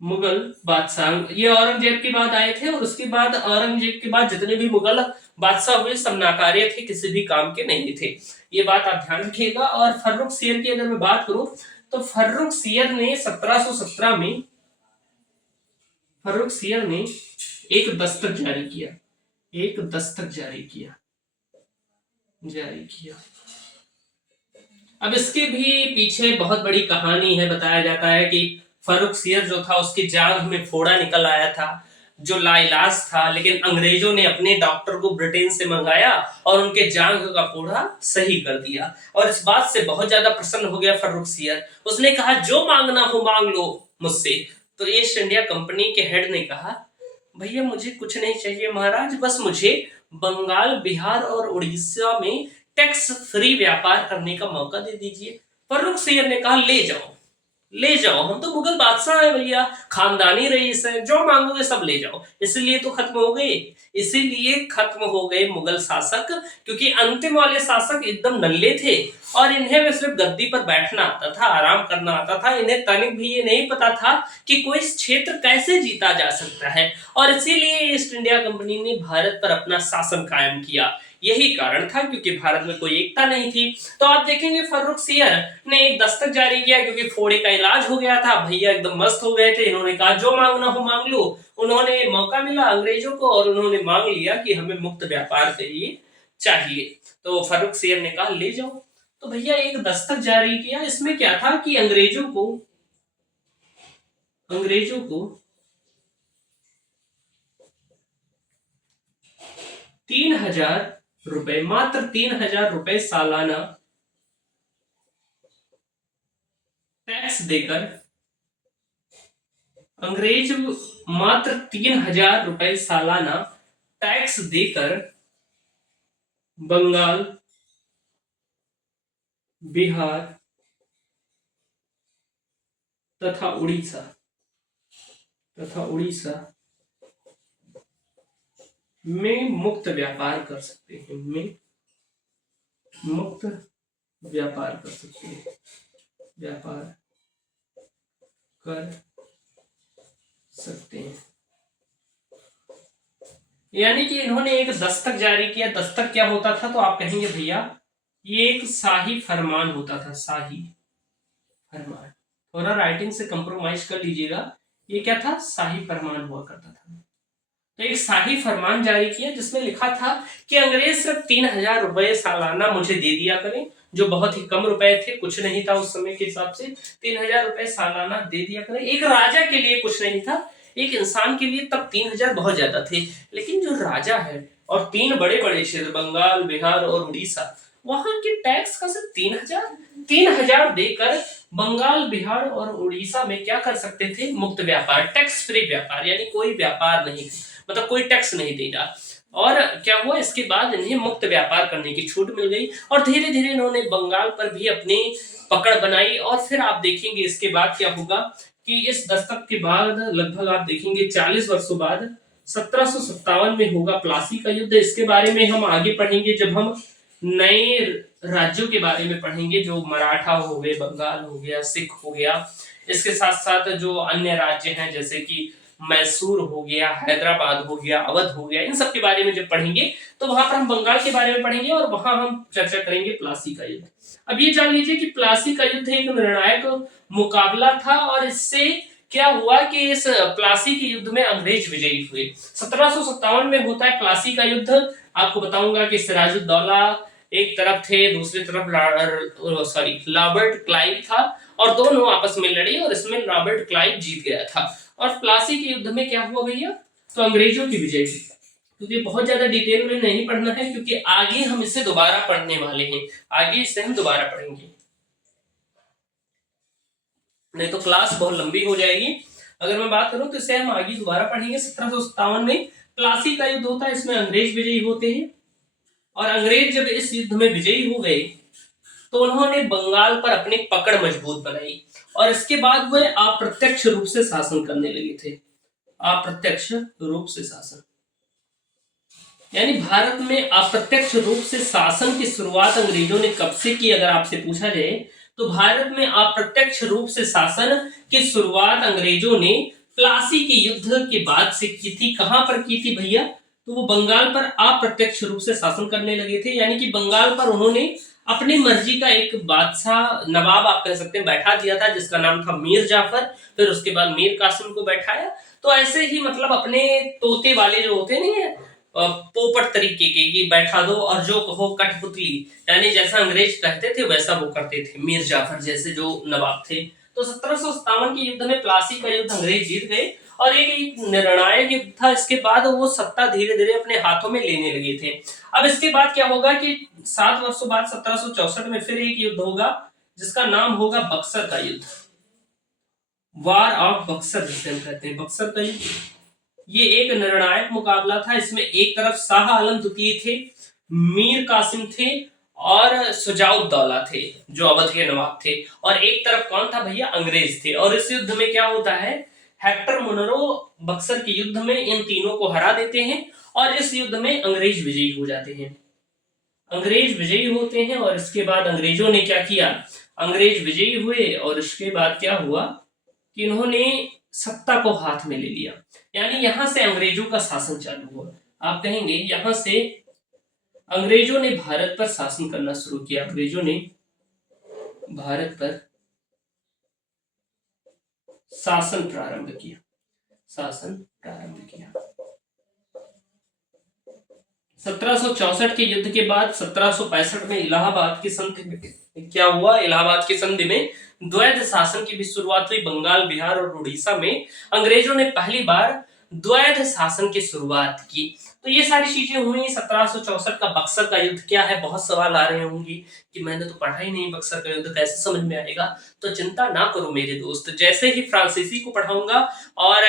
मुगल बादशाह ये औरंगजेब के बाद आए थे, और उसके बाद औरंगजेब के बाद जितने भी मुगल बादशाह हुए सब नाकार्य थे, किसी भी काम के नहीं थे। ये बात आप ध्यान रखिएगा। और फर्रुख सियर की अगर मैं बात करूं तो फर्रुख सियर ने 1717 में फर्रुख सियर ने एक दस्तक जारी किया। एक दस्तक जारी किया। अब इसके भी पीछे बहुत बड़ी कहानी है। बताया जाता है कि फर्रुख सियर जो था उसकी जांघ में फोड़ा निकल आया था, जो लाइलाज था, लेकिन अंग्रेजों ने अपने डॉक्टर को ब्रिटेन से मंगाया और उनके जांघ का फोड़ा सही कर दिया। और इस बात से बहुत ज्यादा प्रसन्न हो गया फर्रुख सियर। उसने कहा जो मांगना हो मांग लो मुझसे। तो ईस्ट इंडिया कंपनी के हेड ने कहा भैया मुझे कुछ नहीं चाहिए महाराज, बस मुझे बंगाल, बिहार और उड़ीसा में टैक्स फ्री व्यापार करने का मौका दे दीजिए। फर्रुख सियर ने कहा ले जाओ, ले जाओ, हम तो मुगल बादशाह है भैया, खानदानी रईस है, जो मांगोगे सब ले जाओ। इसीलिए तो खत्म हो गए, इसीलिए खत्म हो गए मुगल शासक, क्योंकि अंतिम वाले शासक एकदम नल्ले थे और इन्हें सिर्फ गद्दी पर बैठना आता था, आराम करना आता था। इन्हें तनिक भी ये नहीं पता था कि कोई क्षेत्र कैसे जीता जा सकता है। और इसीलिए ईस्ट इंडिया कंपनी ने भारत पर अपना शासन कायम किया। यही कारण था, क्योंकि भारत में कोई एकता नहीं थी। तो आप देखेंगे फर्रुख सियर ने एक दस्तक जारी किया, क्योंकि फोड़े का इलाज हो गया था, भैया एकदम मस्त हो गए थे। इन्होंने कहा जो मांगना हो मांग लो। उन्होंने मौका मिला अंग्रेजों को और उन्होंने मांग लिया कि हमें मुक्त व्यापार चाहिए। तो फर्रुख सियर ने कहा ले जाओ। तो भैया एक दस्तक जारी किया। इसमें क्या था कि अंग्रेजों को 3000 रुपए, मात्र 3000 रुपए सालाना टैक्स देकर, अंग्रेज मात्र 3000 रुपए सालाना टैक्स देकर बंगाल, बिहार तथा उड़ीसा में मुक्त व्यापार कर सकते हैं। व्यापार कर सकते हैं। यानी कि इन्होंने एक दस्तक जारी किया। दस्तक क्या होता था, तो आप कहेंगे भैया ये एक शाही फरमान होता था। शाही फरमान, थोड़ा राइटिंग से कंप्रोमाइज कर लीजिएगा। ये क्या था, शाही फरमान हुआ करता था। तो एक शाही फरमान जारी किया जिसमें लिखा था कि अंग्रेज सिर्फ 3000 रुपए सालाना मुझे दे दिया करें, जो बहुत ही कम रुपए थे, कुछ नहीं था उस समय के हिसाब से। 3000 रुपए सालाना दे दिया करें। एक राजा के लिए कुछ नहीं था, एक इंसान के लिए तब 3000 बहुत ज्यादा थे। लेकिन जो राजा है और 3 बड़े बड़े क्षेत्र बंगाल, बिहार और उड़ीसा, वहां के टैक्स का सिर्फ 3000 देकर बंगाल, बिहार और उड़ीसा में क्या कर सकते थे, मुक्त व्यापार, टैक्स फ्री व्यापार। यानी कोई व्यापार नहीं, मतलब कोई टैक्स नहीं देगा। और क्या हुआ, इसके बाद इन्हें मुक्त व्यापार करने की छूट मिल गई और धीरे धीरे इन्होंने बंगाल पर भी अपनी पकड़ बनाई। और फिर आप देखेंगे इसके बाद क्या होगा कि इस दस्तक के बाद लगभग आप देखेंगे 40 वर्षों बाद 1757 में होगा प्लासी का युद्ध। इसके बारे में हम आगे पढ़ेंगे जब हम नए राज्यों के बारे में पढ़ेंगे, जो मराठा हो गए, बंगाल हो गया, सिख हो गया। इसके साथ साथ जो अन्य राज्य हैं जैसे कि मैसूर हो गया, हैदराबाद हो गया, अवध हो गया, इन सब के बारे में जब पढ़ेंगे तो वहां पर हम बंगाल के बारे में पढ़ेंगे और वहां हम चर्चा करेंगे प्लासी का युद्ध। अब ये जान लीजिए कि प्लासी का युद्ध एक निर्णायक मुकाबला था और इससे क्या हुआ कि इस प्लासी के युद्ध में अंग्रेज विजयी हुए। 1757 में होता है प्लासी का युद्ध। आपको बताऊंगा कि सिराजुद्दौला एक तरफ थे, दूसरी तरफ रॉबर्ट क्लाइव था और दोनों आपस में लड़े और इसमें रॉबर्ट क्लाइव जीत गया था। और प्लासी के युद्ध में क्या हुआ भैया, तो अंग्रेजों की विजय हुई। क्योंकि बहुत ज्यादा डिटेल में नहीं पढ़ना है क्योंकि आगे हम इसे दोबारा पढ़ने वाले हैं, आगे इसे हम दोबारा पढ़ेंगे, नहीं तो क्लास बहुत लंबी हो जाएगी। अगर मैं बात करूं तो इसे हम आगे दोबारा पढ़ेंगे। 1757 में प्लासी का युद्ध होता है, इसमें अंग्रेज विजयी होते हैं और अंग्रेज जब इस युद्ध में विजयी हो गए तो उन्होंने बंगाल पर अपनी पकड़ मजबूत बनाई और इसके बाद वह अप्रत्यक्ष रूप से शासन करने लगे थे। अप्रत्यक्ष रूप से शासन यानी भारत में अप्रत्यक्ष रूप से शासन की शुरुआत अंग्रेजों ने कब से की, अगर आपसे पूछा जाए तो भारत में अप्रत्यक्ष रूप से शासन की शुरुआत अंग्रेजों ने प्लासी के युद्ध के बाद से की थी। कहां पर की थी भैया, तो वो बंगाल पर अप्रत्यक्ष रूप से शासन करने लगे थे। यानी कि बंगाल पर उन्होंने अपनी मर्जी का एक बादशाह, नवाब आप कह सकते हैं, बैठा दिया था जिसका नाम था मीर जाफर। फिर उसके बाद मीर कासिम को बैठाया। तो ऐसे ही मतलब अपने तोते वाले जो होते नहीं है, पोपट तरीके के, कि बैठा दो और जो कहो कठपुतली, यानी जैसा अंग्रेज कहते थे वैसा वो करते थे। मीर जाफर जैसे जो नवाब थे। तो 1757 के युद्ध में प्लासी का युद्ध अंग्रेज जीत गए और एक निर्णायक युद्ध था। इसके बाद वो सत्ता धीरे धीरे अपने हाथों में लेने लगे थे। अब इसके बाद क्या होगा कि 7 वर्षों बाद 1764 में फिर एक युद्ध होगा जिसका नाम होगा बक्सर का युद्ध, वार ऑफ बक्सर जिसे हम कहते हैं, बक्सर का युद्ध। ये एक निर्णायक मुकाबला था। इसमें एक तरफ शाह आलम द्वितीय थे, मीर कासिम थे और सुजाउद्दौला थे जो अवध के नवाब थे, और एक तरफ कौन था भैया, अंग्रेज थे। और इस युद्ध में क्या होता है, हेक्टर मुनरो बक्सर के युद्ध में इन तीनों को हरा देते हैं और इस युद्ध में अंग्रेज विजयी हो जाते हैं। अंग्रेज विजयी होते हैं और इसके बाद अंग्रेजों ने क्या किया, अंग्रेज विजयी हुए और इसके बाद क्या हुआ कि इन्होंने सत्ता को हाथ में ले लिया। यानी यहां से अंग्रेजों का शासन चालू हुआ। आप कहेंगे यहां से अंग्रेजों ने भारत पर शासन करना शुरू किया। अंग्रेजों ने भारत पर शासन प्रारंभ किया, शासन प्रारंभ किया। 1764 के युद्ध के बाद 1765 में इलाहाबाद की संधि में क्या हुआ, इलाहाबाद की संधि में द्वैध शासन की भी शुरुआत हुई। बंगाल, बिहार और उड़ीसा में अंग्रेजों ने पहली बार द्वैध शासन की शुरुआत की। तो ये सारी चीजें हुई। 1764 का बक्सर का युद्ध क्या है, बहुत सवाल आ रहे होंगे कि मैंने तो पढ़ा ही नहीं, बक्सर का युद्ध कैसे समझ में आएगा। तो चिंता ना करो मेरे दोस्त, जैसे ही फ्रांसीसी को पढ़ाऊंगा और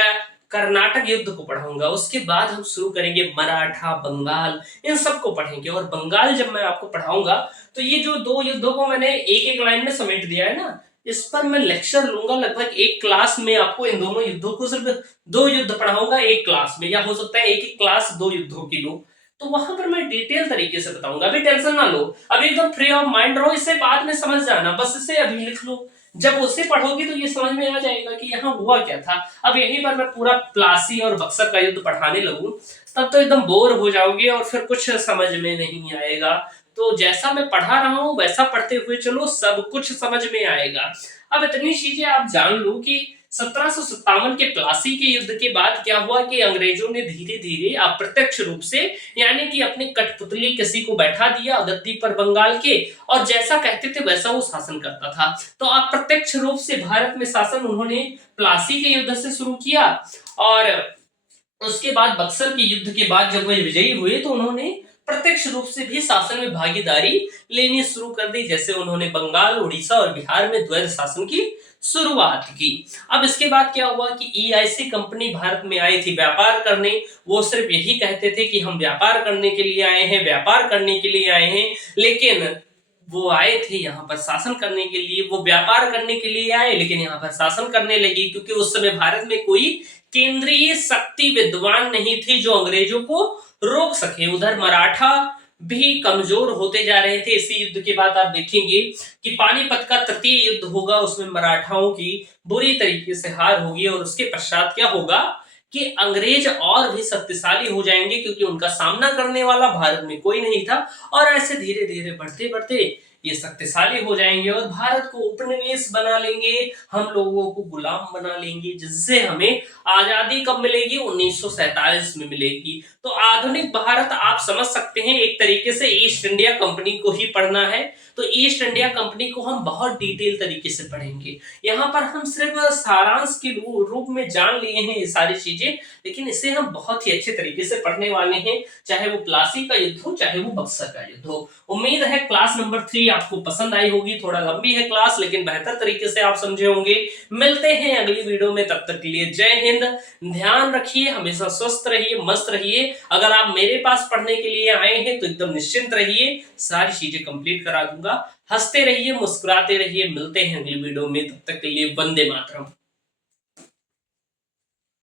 कर्नाटक युद्ध को पढ़ाऊंगा उसके बाद हम शुरू करेंगे मराठा, बंगाल, इन सब को पढ़ेंगे। और बंगाल जब मैं आपको पढ़ाऊंगा तो ये जो दो युद्धों को मैंने एक एक लाइन में समेट दिया है ना, इस पर मैं लेक्चर लूंगा लगभग एक क्लास में। आपको इन दोनों युद्धों को, सिर्फ 2 युद्ध पढ़ाऊंगा एक क्लास में, या हो सकता है एक ही क्लास 2 युद्धों की लो, तो वहां पर मैं डिटेल तरीके से बताऊंगा। अभी टेंशन ना लो, अभी एकदम फ्री ऑफ माइंड रहो, इसे बाद में समझ जाना, बस इसे अभी लिख लो। जब उसे पढ़ोगे तो ये समझ में आ जाएगा कि यहाँ हुआ क्या था। अब यहीं पर मैं पूरा प्लासी और बक्सर का युद्ध पढ़ाने लगूं तब तो एकदम बोर हो जाओगे और फिर कुछ समझ में नहीं आएगा। तो जैसा मैं पढ़ा रहा हूं वैसा पढ़ते हुए चलो, सब कुछ समझ में आएगा। अब इतनी चीजें आप जान लो कि 1757 के प्लासी के युद्ध के बाद क्या हुआ कि अंग्रेजों ने धीरे धीरे अप्रत्यक्ष रूप से, यानी कि अपनी कठपुतली किसी को बैठा दिया गद्दी पर बंगाल के, और जैसा कहते थे वैसा वो शासन करता था। तो अप्रत्यक्ष रूप से भारत में शासन उन्होंने प्लासी के युद्ध से शुरू किया और उसके बाद बक्सर के युद्ध के बाद जब वे विजयी हुए तो उन्होंने प्रत्यक्ष रूप से भी शासन में भागीदारी लेनी शुरू कर दी। जैसे उन्होंने बंगाल, उड़ीसा और बिहार में द्वैध शासन की शुरुआत की। अब इसके बाद क्या हुआ कि ईआईसी कंपनी भारत में आई थी व्यापार करने। वो सिर्फ यही कहते थे कि हम व्यापार करने के लिए आए हैं, व्यापार करने के लिए आए हैं, लेकिन वो आए थे यहाँ पर शासन करने के लिए। वो व्यापार करने के लिए आए लेकिन यहाँ पर शासन करने लगे, क्योंकि उस समय भारत में कोई केंद्रीय शक्ति विद्वान नहीं थी जो अंग्रेजों को रोक सके। उधर मराठा भी कमजोर होते जा रहे थे। इसी युद्ध के बाद आप देखेंगे कि पानीपत का तृतीय युद्ध होगा, उसमें मराठाओं की बुरी तरीके से हार होगी और उसके पश्चात क्या होगा कि अंग्रेज और भी शक्तिशाली हो जाएंगे, क्योंकि उनका सामना करने वाला भारत में कोई नहीं था। और ऐसे धीरे धीरे बढ़ते बढ़ते ये शक्तिशाली हो जाएंगे और भारत को उपनिवेश बना लेंगे, हम लोगों को गुलाम बना लेंगे, जिससे हमें आजादी कब मिलेगी? 1947 में मिलेगी। तो आधुनिक भारत आप समझ सकते हैं, एक तरीके से ईस्ट इंडिया कंपनी को ही पढ़ना है। तो ईस्ट इंडिया कंपनी को हम बहुत डिटेल तरीके से पढ़ेंगे। यहाँ पर हम सिर्फ सारांश के रूप में जान लिए हैं ये सारी चीजें, लेकिन इसे हम बहुत ही अच्छे तरीके से पढ़ने वाले हैं, चाहे वो प्लासी का युद्ध हो, चाहे वो बक्सर का युद्ध हो। उम्मीद है क्लास नंबर 3 आपको पसंद आई होगी। थोड़ा लंबी है क्लास, लेकिन बेहतर तरीके से आप समझे होंगे। मिलते हैं अगली वीडियो में, तब तक के लिए जय हिंद। ध्यान रखिए, हमेशा स्वस्थ रहिए, मस्त रहिए। अगर आप मेरे पास पढ़ने के लिए आए हैं तो एकदम निश्चिंत रहिए, सारी चीजें कंप्लीट करा दूंगा। हंसते रहिए, मुस्कुराते रहिए। मिलते हैं अगली वीडियो में, तब तक के लिए वंदे मातरम।